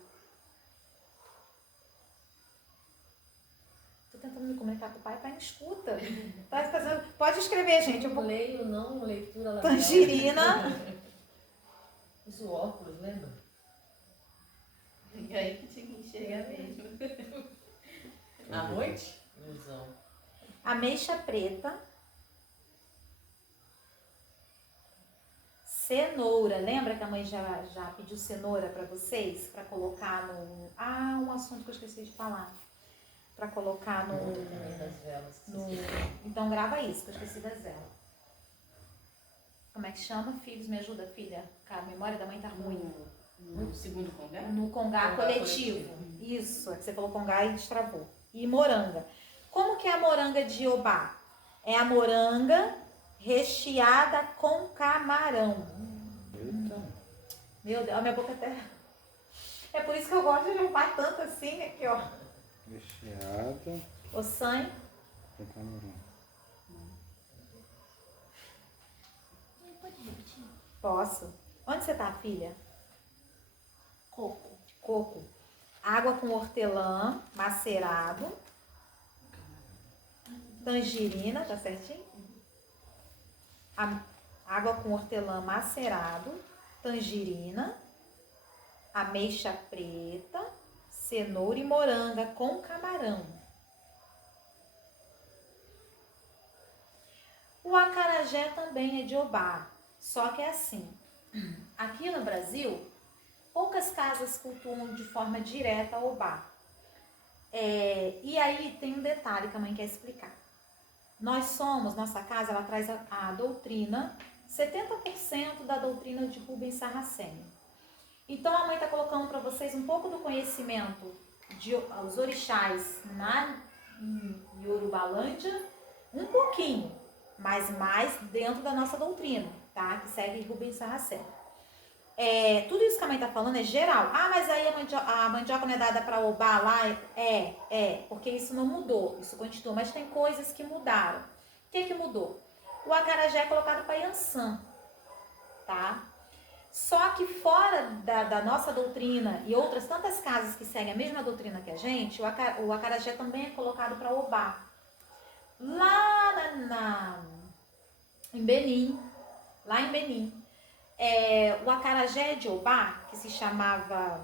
Tô tentando me comunicar com o pai não escuta. Tá fazendo... Pode escrever, gente. Eu leio, não, leitura labial. Tangerina. Uso óculos, lembra? E aí que tinha que enxergar mesmo. À noite? Ilusão. Ameixa preta. Cenoura. Lembra que a mãe já pediu cenoura para vocês? Para colocar no... um assunto que eu esqueci de falar. Para colocar no... Das velas. Então grava isso, que eu esqueci das velas. Como é que chama? Filhos, me ajuda, filha. Cara, a memória da mãe tá ruim. No segundo congá? No congá coletivo. Isso, é que você falou congá e destravou. E moranga. Como que é a moranga de Obá? É a moranga recheada com camarão. Eita. Meu Deus, a minha boca até... É por isso que eu gosto de limpar tanto assim, aqui, ó. Recheada. O sangue. Com camarão. Pode repetir? Posso. Onde você tá, filha? Coco. Coco. Água com hortelã macerado. Tangerina, tá certinho? Água com hortelã macerado. Tangerina. Ameixa preta. Cenoura e moranga com camarão. O acarajé também é de Obá. Só que é assim. Aqui no Brasil, poucas casas cultuam de forma direta o Obá. E aí tem um detalhe que a mãe quer explicar. Nossa casa, ela traz a doutrina, 70% da doutrina de Rubens Saraceni. Então a mãe está colocando para vocês um pouco do conhecimento os orixás em Yorubalândia, um pouquinho, mas mais dentro da nossa doutrina, tá? Que segue Rubens Saraceni. Tudo isso que a mãe está falando é geral. Mas aí a mandioca não é dada para Obá lá? Porque isso não mudou, isso continua, mas tem coisas que mudaram. O que mudou? O acarajé é colocado para Iansã, tá? Só que fora da nossa doutrina e outras tantas casas que seguem a mesma doutrina que a gente, o acarajé também é colocado para Obá. Lá em Benin, o acarajé de Obá, que se chamava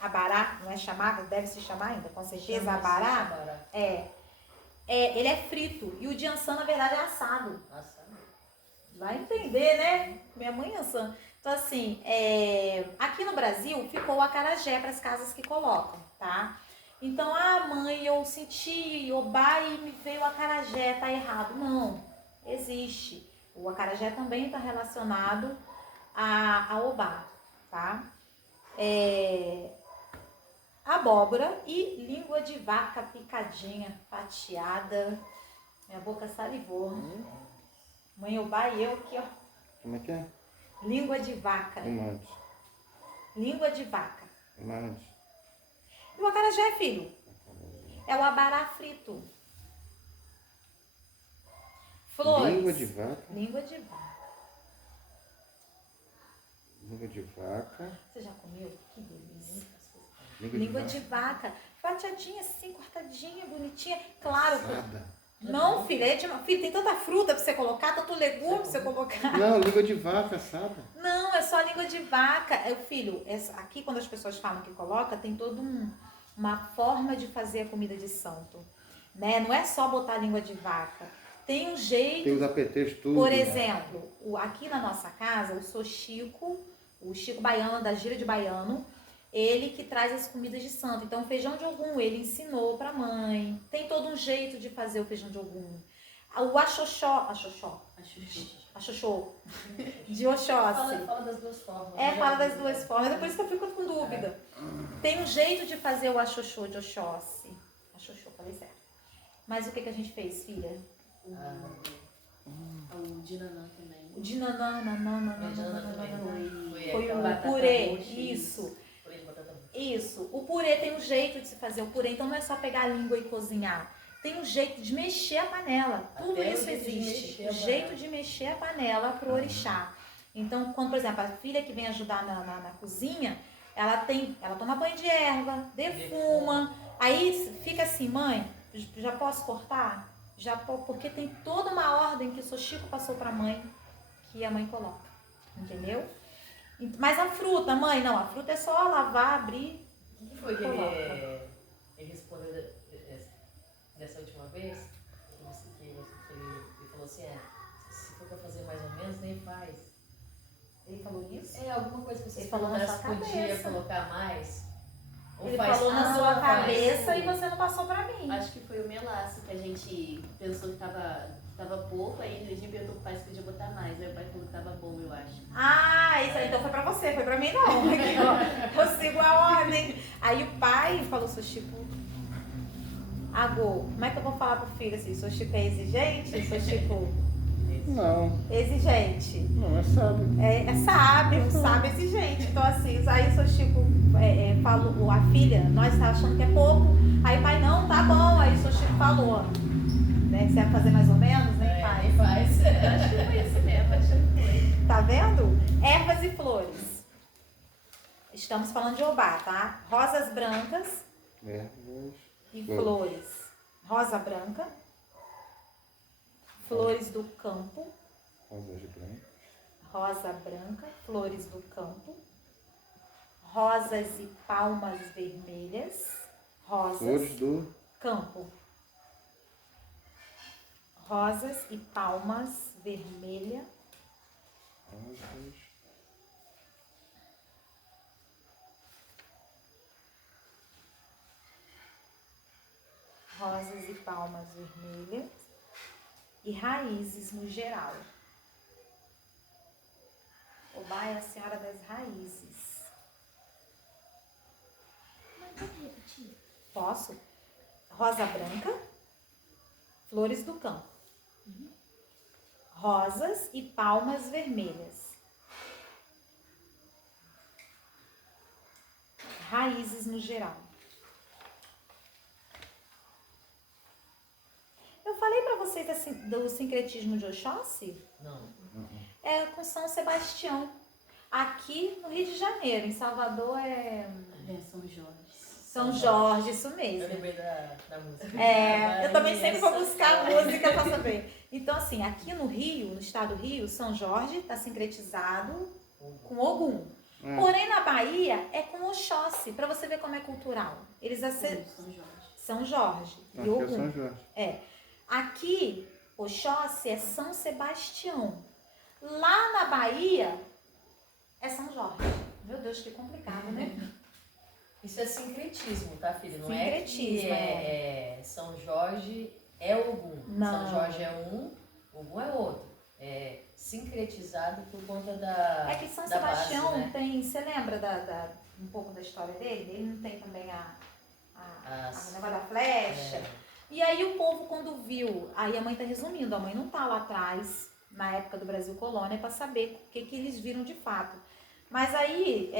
abará, não é chamava, deve se chamar ainda, com certeza, abará, ele é frito, e o de Iansã, na verdade, é assado. Vai entender, né? Minha mãe é Iansã. Então, assim, aqui no Brasil ficou o acarajé para as casas que colocam, tá? Então, mãe, eu senti Obá e me veio o acarajé, tá errado. Não, existe. O acarajé também está relacionado a Obá, tá? Abóbora e língua de vaca picadinha, fatiada. Minha boca salivou. Mãe Obá e eu aqui, ó. Como é que é? Língua de vaca. Imante. Língua de vaca. Imante. E o acarajé, filho? É o abará frito. Flores. Língua de vaca. Língua de vaca. Língua de vaca. Você já comeu? Que delícia. Língua De vaca. Fatiadinha assim, cortadinha, bonitinha. Claro. Assada. Não, filho, filho, tem tanta fruta pra você colocar, tanto legume pra você colocar. Não, língua de vaca assada. Não, é só língua de vaca. Filho, aqui quando as pessoas falam que coloca, tem toda uma forma de fazer a comida de santo. Né? Não é só botar a língua de vaca. Tem um jeito. Tem os apetrechos tudo. Por exemplo, aqui na nossa casa, o Chico Baiano, da Gira de Baiano, ele que traz as comidas de santo. Então, o feijão de ogum, ele ensinou pra mãe. Tem todo um jeito de fazer o feijão de ogum. O axoxó de Oxóssi. Fala das duas formas. Fala das duas formas. É por isso que eu fico com dúvida. Tem um jeito de fazer o axoxó de Oxóssi. Axoxó, falei certo. Mas o que a gente fez, filha? O dinanã também. O dinanã, foi o batata purê, roxa, isso. Purê de batata roxa. Isso. O purê tem um jeito de se fazer o purê, então não é só pegar a língua e cozinhar. Tem um jeito de mexer a panela. Tudo Até isso o jeito de existe. mexer O a jeito panela. de mexer a panela pro orixá. Então, quando, por exemplo, a filha que vem ajudar na cozinha, ela toma banho de erva, defuma. Aí fica assim, mãe, já posso cortar? Porque tem toda uma ordem que o seu Chico passou pra mãe, que a mãe coloca. Entendeu? Mas a fruta, mãe, não, a fruta é só lavar, abrir. O que foi que ele respondeu dessa última vez? Ele falou assim, se for pra fazer mais ou menos, nem faz. Ele falou isso? Alguma coisa que vocês Ele falou na perguntaram sua se podia cabeça. colocar mais. Ou Ele faz falou na sua faz cabeça tudo. e você não passou pra mim. Acho que foi o melaço que a gente pensou que tava pouco, aí a gente perguntou pro pai se podia botar mais. Aí o pai falou que tava bom, eu acho. Isso aí então foi pra você, foi pra mim não. Aqui, ó, eu sigo a ordem. Aí o pai falou, seu Chico, como é que eu vou falar pro filho assim? Seu Chico é exigente? Seu Chico Não, exigente? não, é sábio. É sábio exigente. Então assim, aí o seu Chico falou, a filha, nós estávamos achando que é pouco. Aí o pai, não, tá bom. Aí o seu Chico falou, né? Você vai fazer mais ou menos? Nem faz. Nem faz. Acho que foi isso mesmo, acho que foi. Tá vendo? Ervas e flores. Estamos falando de Obá, tá? Rosas brancas Ervas. e flores. Rosa branca. Flores do campo. Rosas brancas. Rosa branca. Flores do campo. Rosas e palmas vermelhas. Rosas. Flores do Campo. Rosas e palmas vermelha. rosas. Rosas e palmas vermelhas. E raízes no geral. Obá é a senhora das raízes. Mas pode repetir? Posso? Rosa branca, flores do campo. Rosas e palmas vermelhas. Raízes no geral. Eu falei pra vocês assim, do sincretismo de Oxóssi? Não. É com São Sebastião. Aqui no Rio de Janeiro, em Salvador é São Jorge. São Jorge, isso Eu mesmo. lembrei da música. Eu também sempre vou buscar Maria, música para saber. Então, assim, aqui no Rio, no estado do Rio, São Jorge está sincretizado com Ogum. Porém, na Bahia, é com Oxóssi, para você ver como é cultural. Eles São Jorge. São Jorge e Aqui é Ogum. São Jorge. Aqui, Oxóssi é São Sebastião. Lá na Bahia, é São Jorge. Meu Deus, que complicado, né? Isso é sincretismo, tá, filha? Não Sincretismo, é que São Jorge é Ogum. Não. São Jorge é um, Ogum é outro. É sincretizado por conta da É que São da base, Sebastião né? tem, você lembra um pouco da história dele? Ele não tem também o negócio da flecha? E aí o povo quando viu, aí a mãe tá resumindo, a mãe não tá lá atrás, na época do Brasil Colônia, para saber o que eles viram de fato. Mas aí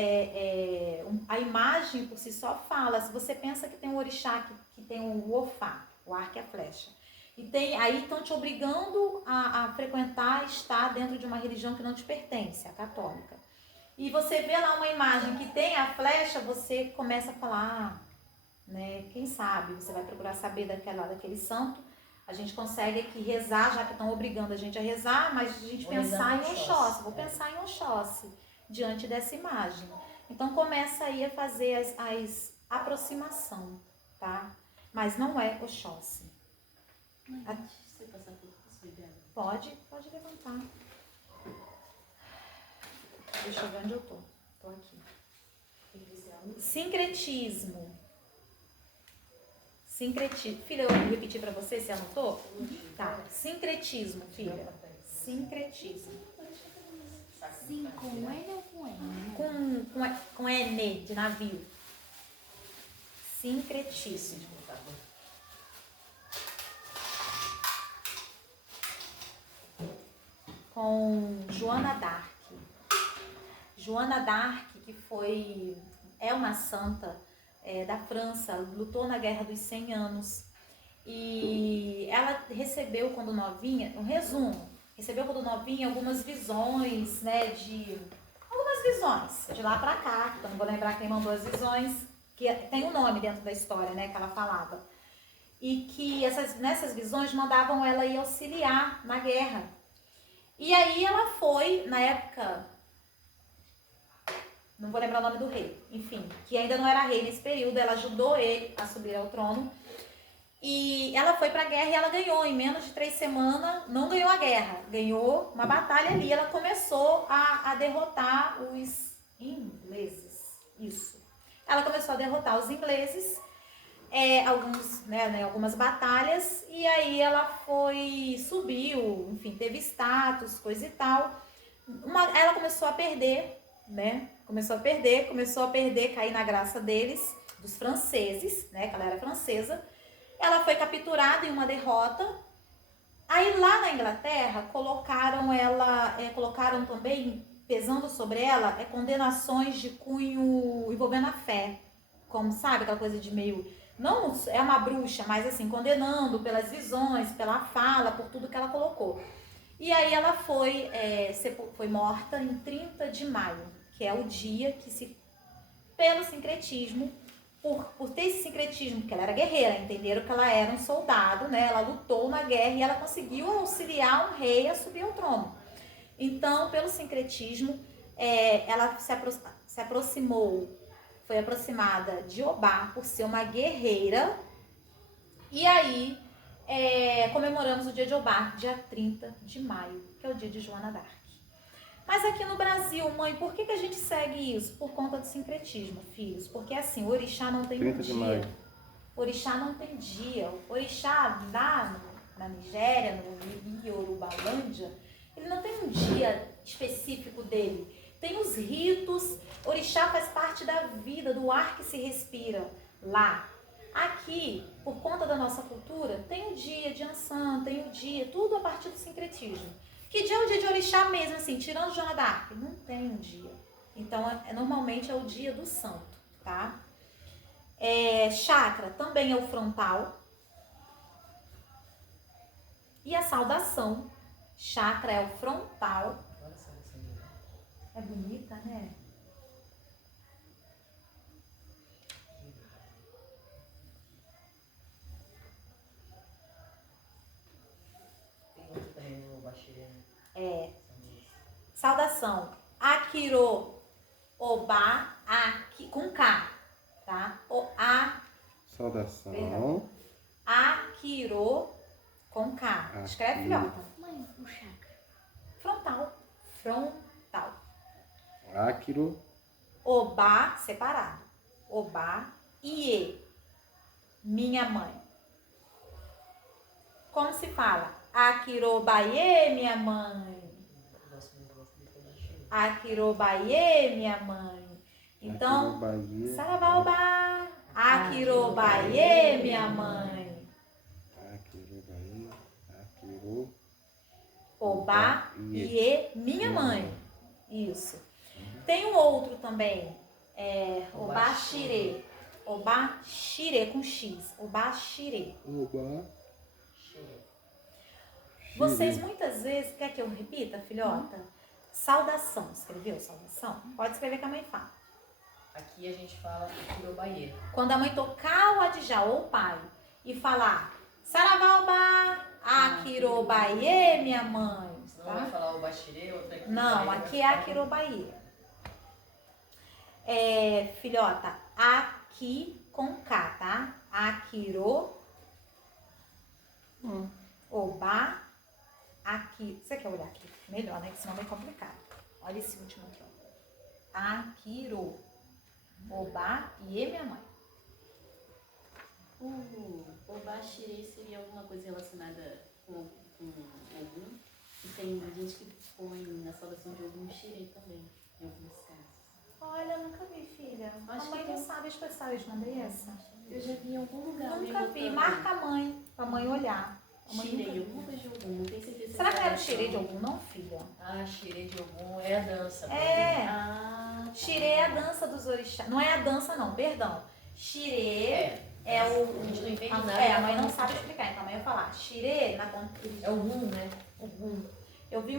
a imagem por si só fala, se você pensa que tem um orixá que tem o ofá, o arco e a flecha, e aí estão te obrigando a frequentar, estar dentro de uma religião que não te pertence, a católica. E você vê lá uma imagem que tem a flecha, você começa a falar, né? Quem sabe, você vai procurar saber daquele santo. A gente consegue aqui rezar, já que estão obrigando a gente a rezar, mas a gente pensar em Oxóssi. Vou pensar em Oxóssi diante dessa imagem. Então começa aí a fazer as aproximação, tá? Mas não é Oxóssi. Mãe, você passar por você, Bela? Pode levantar. Deixa eu ver onde eu tô. Tô aqui. Sincretismo. Filha, eu vou repetir pra você, você anotou? Tá. Sincretismo, filha. Sincretismo. Sim, com N ou com N? Com N de navio. Sincretismo. Com Joana d'Arc. Joana d'Arc, que é uma santa da França, lutou na Guerra dos 100 Anos. E ela recebeu, quando novinha, um resumo, algumas visões, né, de lá pra cá, que eu não vou lembrar quem mandou as visões, que tem um nome dentro da história, né, que ela falava. E que nessas visões mandavam ela ir auxiliar na guerra. E aí ela foi, na época, não vou lembrar o nome do rei, enfim, que ainda não era rei nesse período, ela ajudou ele a subir ao trono. E ela foi pra guerra e ela ganhou, em menos de 3 semanas, não ganhou a guerra, ganhou uma batalha ali, ela começou a derrotar os ingleses, isso. Ela começou a derrotar os ingleses, algumas batalhas, e aí ela subiu, enfim, teve status, coisa e tal. Ela começou a perder, né? Começou a perder, cair na graça deles, dos franceses, né? Que ela era francesa. Ela foi capturada em uma derrota. Aí lá na Inglaterra colocaram também, pesando sobre ela, condenações de cunho envolvendo a fé. Como, sabe, aquela coisa de meio, não é uma bruxa, mas assim, condenando pelas visões, pela fala, por tudo que ela colocou. E aí ela foi morta em 30 de maio, que é o dia que pelo sincretismo, por ter esse sincretismo, porque ela era guerreira, entenderam que ela era um soldado, né? Ela lutou na guerra e ela conseguiu auxiliar um rei a subir ao trono. Então, pelo sincretismo, ela se aproximou, foi aproximada de Obá por ser uma guerreira. E aí, comemoramos o dia de Obá, dia 30 de maio, que é o dia de Joana d'Arc. Mas aqui no Brasil, mãe, por que a gente segue isso? Por conta do sincretismo, filhos. Porque assim, o orixá não tem um dia. O orixá não tem dia. O orixá lá na Nigéria, no Yorubalândia, ele não tem um dia específico dele. Tem os ritos. O orixá faz parte da vida, do ar que se respira lá. Aqui, por conta da nossa cultura, tem o dia de Ansan, tem o dia, tudo a partir do sincretismo. Que dia é o dia de orixá mesmo, assim, tirando Joana d'Arc? Não tem um dia. Então, normalmente é o dia do santo, tá? Chakra também é o frontal. E a saudação. Chakra é o frontal. É bonita, né? Saudação. Akiro, Obá, com K, tá? Saudação. Perdão. Akiro, com K. Escreve, filhota. Mãe, o chakra. Frontal. Akiro. Obá, separado. Obá, Iê, minha mãe. Como se fala? Aquirobaie, minha mãe. Aquirobaie, minha mãe. Então, Sarabaobá. Aquirobaie, minha mãe. Aquirobaie, Aquiro. Obá, Iê, minha mãe. Isso. Tem um outro também. Obá, Xirê. Obá, Xirê, com X. Obá, Xirê. Obá. Vocês muitas vezes, quer que eu repita, filhota? Saudação. Escreveu saudação? Pode escrever que a mãe fala. Aqui a gente fala Aquirobaie. Quando a mãe tocar o adijá ou o pai e falar Sarabaobá, Aquirobaie, minha mãe. Senão vai falar o Baxirê, outra aqui. Não, aqui é Aquirobaie. Filhota, aqui com K, tá? Aquiro, Obá, aqui. Você quer olhar aqui? Melhor, né? Que senão é complicado. Olha esse último aqui, ó. Aquiro, Obá e minha mãe. O Baxirê seria alguma coisa relacionada com algum? E tem gente que põe na saudação de algum xirê também, em alguns casos. Olha, eu nunca vi, filha. Acho a mãe que não tem. sabe expressar isso, Andressa. Eu já vi em algum lugar. Nunca mesmo vi. falando. Marca a mãe, pra mãe olhar. A mãe nunca Xirê, viu. alguma coisa de algum, não tenho certeza. Será que não era o se xirê de algum, não, filha? Ah, Xirê de Ogum é a dança. É. Xirê é a dança dos orixás. Não é a dança, não, perdão. Xirê é o. A gente não entende nada. A mãe não sabe explicar, então a mãe vai falar. Xirê, É o rum, né? o rum. Eu vi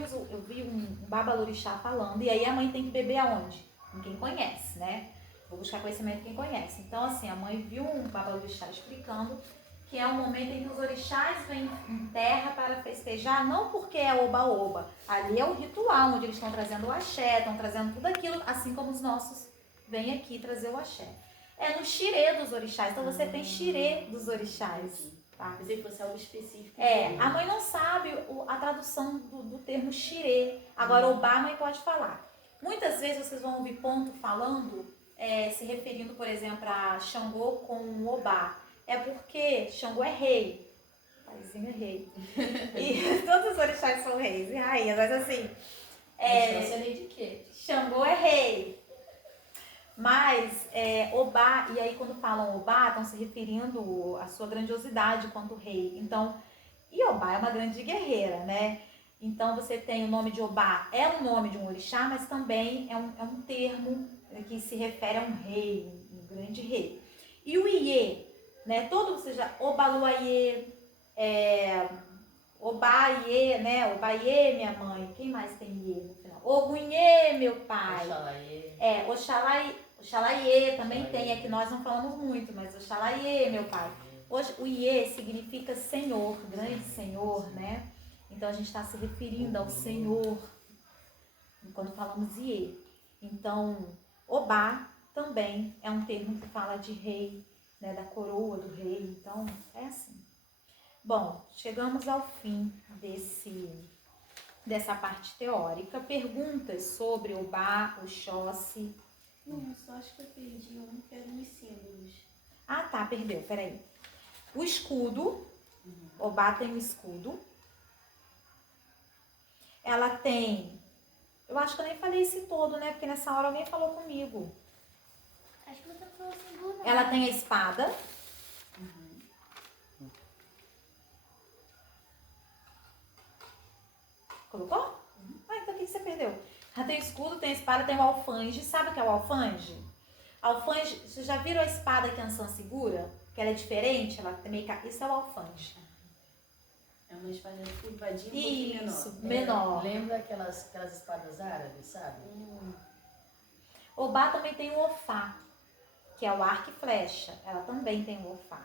um babalorixá falando, e aí a mãe tem que beber aonde? Em quem conhece, né? Vou buscar conhecimento em quem conhece. Então, assim, a mãe viu um babalorixá explicando que é o momento em que os orixás vêm em terra para festejar, não porque é oba-oba. Ali é o ritual, onde eles estão trazendo o axé, estão trazendo tudo aquilo, assim como os nossos vêm aqui trazer o axé. É no xirê dos orixás, então você tem xirê dos orixás. Tá? Pensei que fosse algo específico. A mãe não sabe a tradução do termo xirê. Agora, obá, a mãe pode falar. Muitas vezes vocês vão ouvir ponto falando, se referindo, por exemplo, a Xangô com obá. É porque Xangô é rei. Paizinho é rei. E todos os orixás são reis e rainhas, mas assim... Você é rei de quê? Xangô é rei. Mas Obá, e aí quando falam Obá, estão se referindo à sua grandiosidade quanto rei. Então, e Obá é uma grande guerreira, né? Então você tem o nome de Obá, é o nome de um orixá, mas também é um termo que se refere a um rei, um grande rei. E o Iê, né? Todo, ou seja, Obaluaiê, Obaiê, né? Obaiê, minha mãe. Quem mais tem Iê no final? Ogunhê, meu pai. Oxalaê. Oxalaiê também tem, é que nós não falamos muito, mas Oxalaiê, meu pai. Hoje, o Iê significa Senhor, grande Senhor, né? Então a gente está se referindo ao Senhor quando falamos Iê. Então, Obá também é um termo que fala de rei, né? Da coroa do rei. Então, é assim. Bom, chegamos ao fim dessa parte teórica. Perguntas sobre Obá, Oxóssi? Não, só acho que eu perdi um que era nos símbolos. Ah, tá, perdeu, peraí. O escudo, Obá tem um escudo. Ela tem, eu acho que eu nem falei esse todo, né? Porque nessa hora alguém falou comigo. Acho que você não falou símbolo, não. Ela tem a espada. Colocou? Então o que você perdeu? Ela tem o escudo, tem a espada, tem o alfange. Sabe o que é o alfange? Alfange, vocês já viram a espada que a Ansan segura? Que ela é diferente? Ela tem meio... Isso é o alfange. É uma espada curvadinha um pouquinho Isso, menor. menor. Lembra aquelas espadas árabes, sabe? Obá também tem o ofá, que é o arco e flecha. Ela também tem o ofá.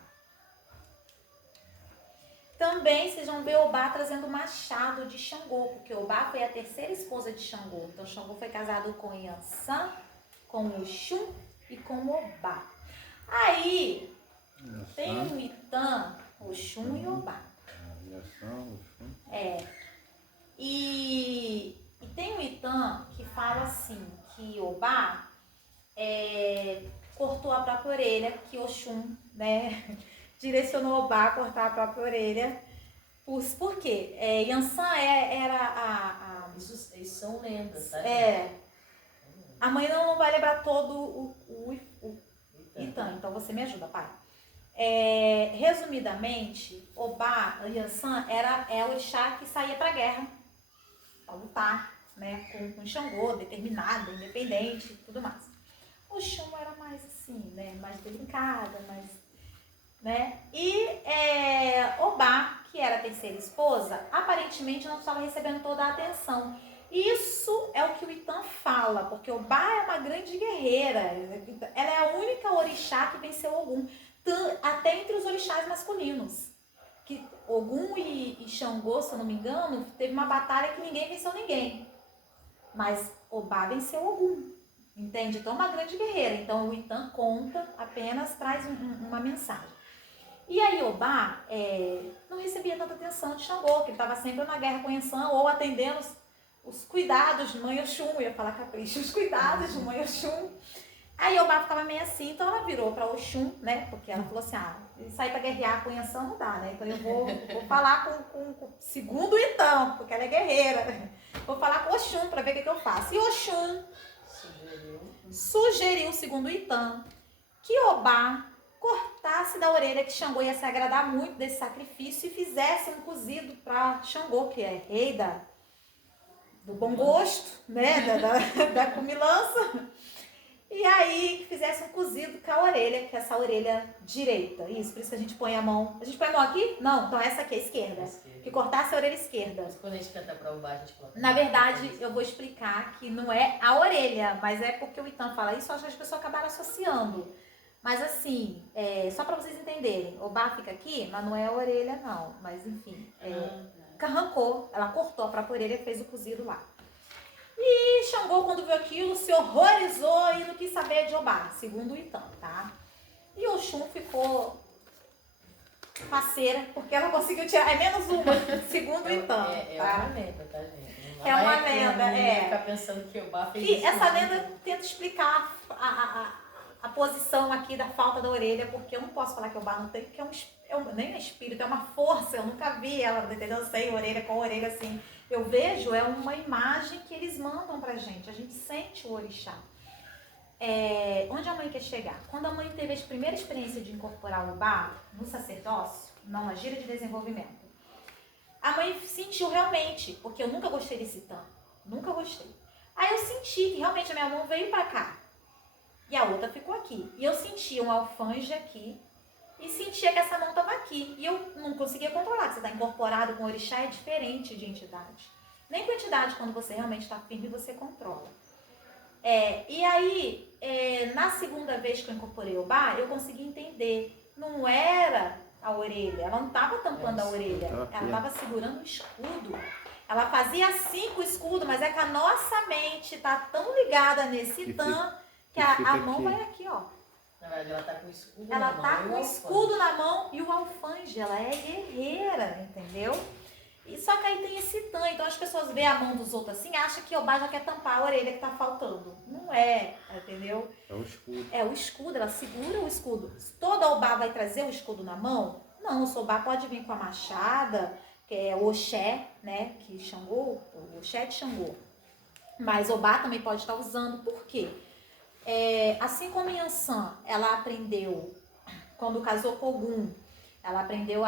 Também vocês vão ver Obá trazendo o machado de Xangô, porque Obá foi a terceira esposa de Xangô. Então Xangô foi casado com Yansan, com Oxum e com Obá. Aí tem um Itã, Oxum e Obá. E tem um Itã que fala assim, que Obá cortou a própria orelha, que Oxum, né, direcionou Obá a cortar a própria orelha. Por quê? Yansan era Isso são lendas, tá? a mãe não vai lembrar todo o Itan, então você me ajuda, pai. Resumidamente, Obá, Yansan, é o orixá que saía pra guerra, pra lutar, né, com Xangô, determinada, independente e tudo mais. Oxum era mais assim, né, mais delicada, mais, né, e Obá, que era a terceira esposa, aparentemente não estava recebendo toda a atenção. Isso é o que o Itan fala, porque Obá é uma grande guerreira, ela é a única orixá que venceu Ogum, até entre os orixás masculinos. Que Ogum e Xangô, se eu não me engano, teve uma batalha que ninguém venceu ninguém. Mas Obá venceu Ogum, entende? Então é uma grande guerreira. Então o Itan conta, apenas traz uma mensagem. E aí Obá não recebia tanta atenção de Xangô, que ele estava sempre na guerra com Yansan ou atendendo os cuidados de Mãe Oxum, eu ia falar capricho, os cuidados de Mãe Oxum. Aí Obá ficava meio assim, então ela virou para Oxum, né? Porque ela falou assim, sair para guerrear com Yansan não dá, né? Então eu vou falar com segundo Itan, porque ela é guerreira. Vou falar com Oxum para ver o que eu faço. E Oxum sugeriu, segundo Itan, que Obá cortasse da orelha, que Xangô ia se agradar muito desse sacrifício, e fizesse um cozido para Xangô, que é rei do bom gosto, né, da comilança. E aí, que fizesse um cozido com a orelha, que é essa orelha direita. Isso, por isso que a gente põe a mão. A gente põe a mão aqui? Não, então essa aqui é a esquerda. Que cortasse a orelha esquerda. Mas quando a gente canta pra Obá, a gente coloca. Na verdade, eu vou explicar que não é a orelha, mas é porque o Itan fala isso, acho que as pessoas acabaram associando. Mas assim, só para vocês entenderem, Obá fica aqui, mas não é a orelha não. Mas enfim, arrancou, ela cortou a própria orelha e fez o cozido lá. E Xangô, quando viu aquilo, se horrorizou e não quis saber de Obá, segundo o Itan, tá? E Oxum ficou parceira, porque ela conseguiu tirar, menos uma, segundo o Itan. É uma lenda, tá, gente? É uma lenda, Ficar pensando que Obá fez E isso. essa lenda tenta explicar a posição aqui da falta da orelha, porque eu não posso falar que Obá não tem, porque nem é espírito, é uma força, eu nunca vi ela, entendeu? Eu sei orelha com orelha assim. Eu vejo, uma imagem que eles mandam pra gente, a gente sente o orixá. Onde a mãe quer chegar? Quando a mãe teve a primeira experiência de incorporar o Obá no sacerdócio, não na gira de desenvolvimento, a mãe sentiu realmente, porque eu nunca gostei desse Itan, nunca gostei. Aí eu senti que realmente a minha mão veio pra cá e a outra ficou aqui. E eu sentia um alfange aqui e sentia que essa mão estava aqui. E eu não conseguia controlar, que você está incorporado com o orixá, é diferente de entidade. Nem com entidade, quando você realmente está firme, você controla. E aí, na segunda vez que eu incorporei o Obá, eu consegui entender. Não era a orelha, ela não estava tampando a orelha, ela estava segurando o escudo. Ela fazia assim com o escudo, mas é que a nossa mente está tão ligada nesse Itan que a mão vai aqui, ó. Na verdade, ela tá com o escudo ela na mão. Ela tá com o escudo na mão e o alfange, ela é guerreira, entendeu? E só que aí tem esse Itan, então as pessoas veem a mão dos outros assim, acham que Obá já quer tampar a orelha que tá faltando. Não é, entendeu? É o escudo. É o escudo, ela segura o escudo. Toda Obá vai trazer o escudo na mão? Não, o Obá pode vir com a machada, que é o Oxé, né? Que Xangô, o Oxé de Xangô. Mas Obá também pode estar usando. Por quê? Assim como Yansan, ela aprendeu, quando casou com Ogum, ela aprendeu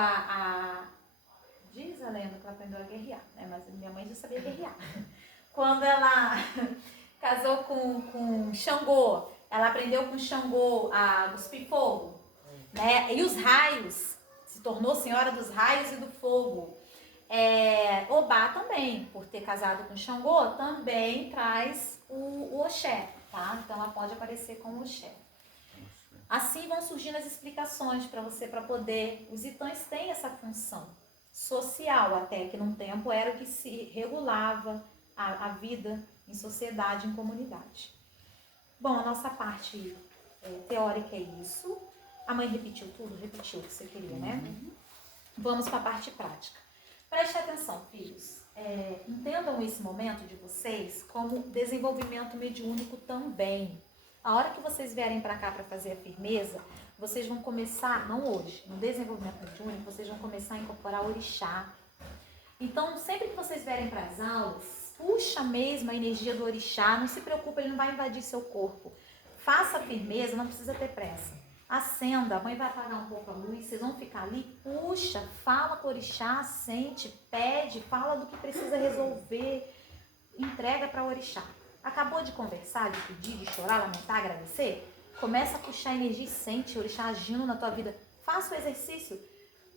diz a lenda que ela aprendeu a guerrear, né? Mas minha mãe já sabia guerrear. Quando ela casou com Xangô, ela aprendeu com Xangô a cuspir fogo, né? E os raios, se tornou senhora dos raios e do fogo. Obá também, por ter casado com Xangô, também traz o Oxé, tá? Então ela pode aparecer com o Oxé. Assim vão surgindo as explicações para você, para poder... Os Itãs têm essa função social, até que num tempo era o que se regulava a vida em sociedade, em comunidade. Bom, a nossa parte teórica é isso. A mãe repetiu tudo? Repetiu o que você queria, né? Vamos para a parte prática. Preste atenção, filhos. Entendam esse momento de vocês como desenvolvimento mediúnico também. A hora que vocês vierem para cá para fazer a firmeza, vocês vão começar, não hoje, no desenvolvimento mediúnico, vocês vão começar a incorporar orixá. Então, sempre que vocês vierem para as aulas, puxa mesmo a energia do orixá, não se preocupe, ele não vai invadir seu corpo. Faça a firmeza, não precisa ter pressa. Acenda, a mãe vai apagar um pouco a luz, vocês vão ficar ali, puxa, fala com o orixá, sente, pede, fala do que precisa resolver, entrega para o orixá. Acabou de conversar, de pedir, de chorar, lamentar, agradecer? Começa a puxar energia e sente o orixá agindo na tua vida. Faça o exercício.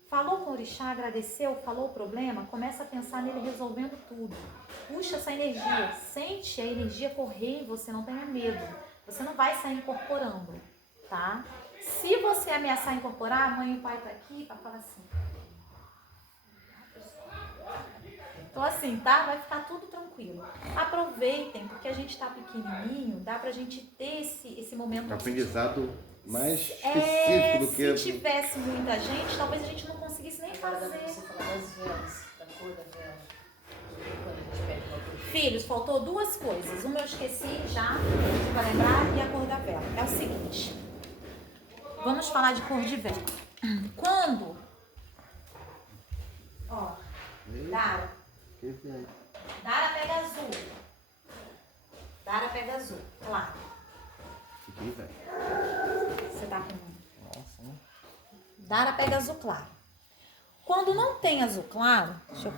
Falou com o orixá, agradeceu, falou o problema, começa a pensar nele resolvendo tudo. Puxa essa energia, sente a energia correr em você, não tenha medo. Você não vai sair incorporando, tá? Se você ameaçar incorporar, a mãe e o pai tá aqui para falar assim. Então assim, tá? Vai ficar tudo tranquilo. Aproveitem, porque a gente tá pequenininho, dá pra gente ter esse momento. Um aprendizado mais específico do que... Se tivesse muita gente, talvez a gente não conseguisse nem Agora dá pra fazer. você falar das velas, da cor da vela. Quando a gente pede uma cor. Filhos, faltou duas coisas. Uma eu esqueci já, você vai lembrar, e a cor da vela. É o seguinte. Vamos falar de cor de vela. Quando... Ó, Dara. Dara pega azul. Dara pega azul, claro. Fiquei velho. Você tá com... Nossa, Dara pega azul claro. Quando não tem azul claro, deixa eu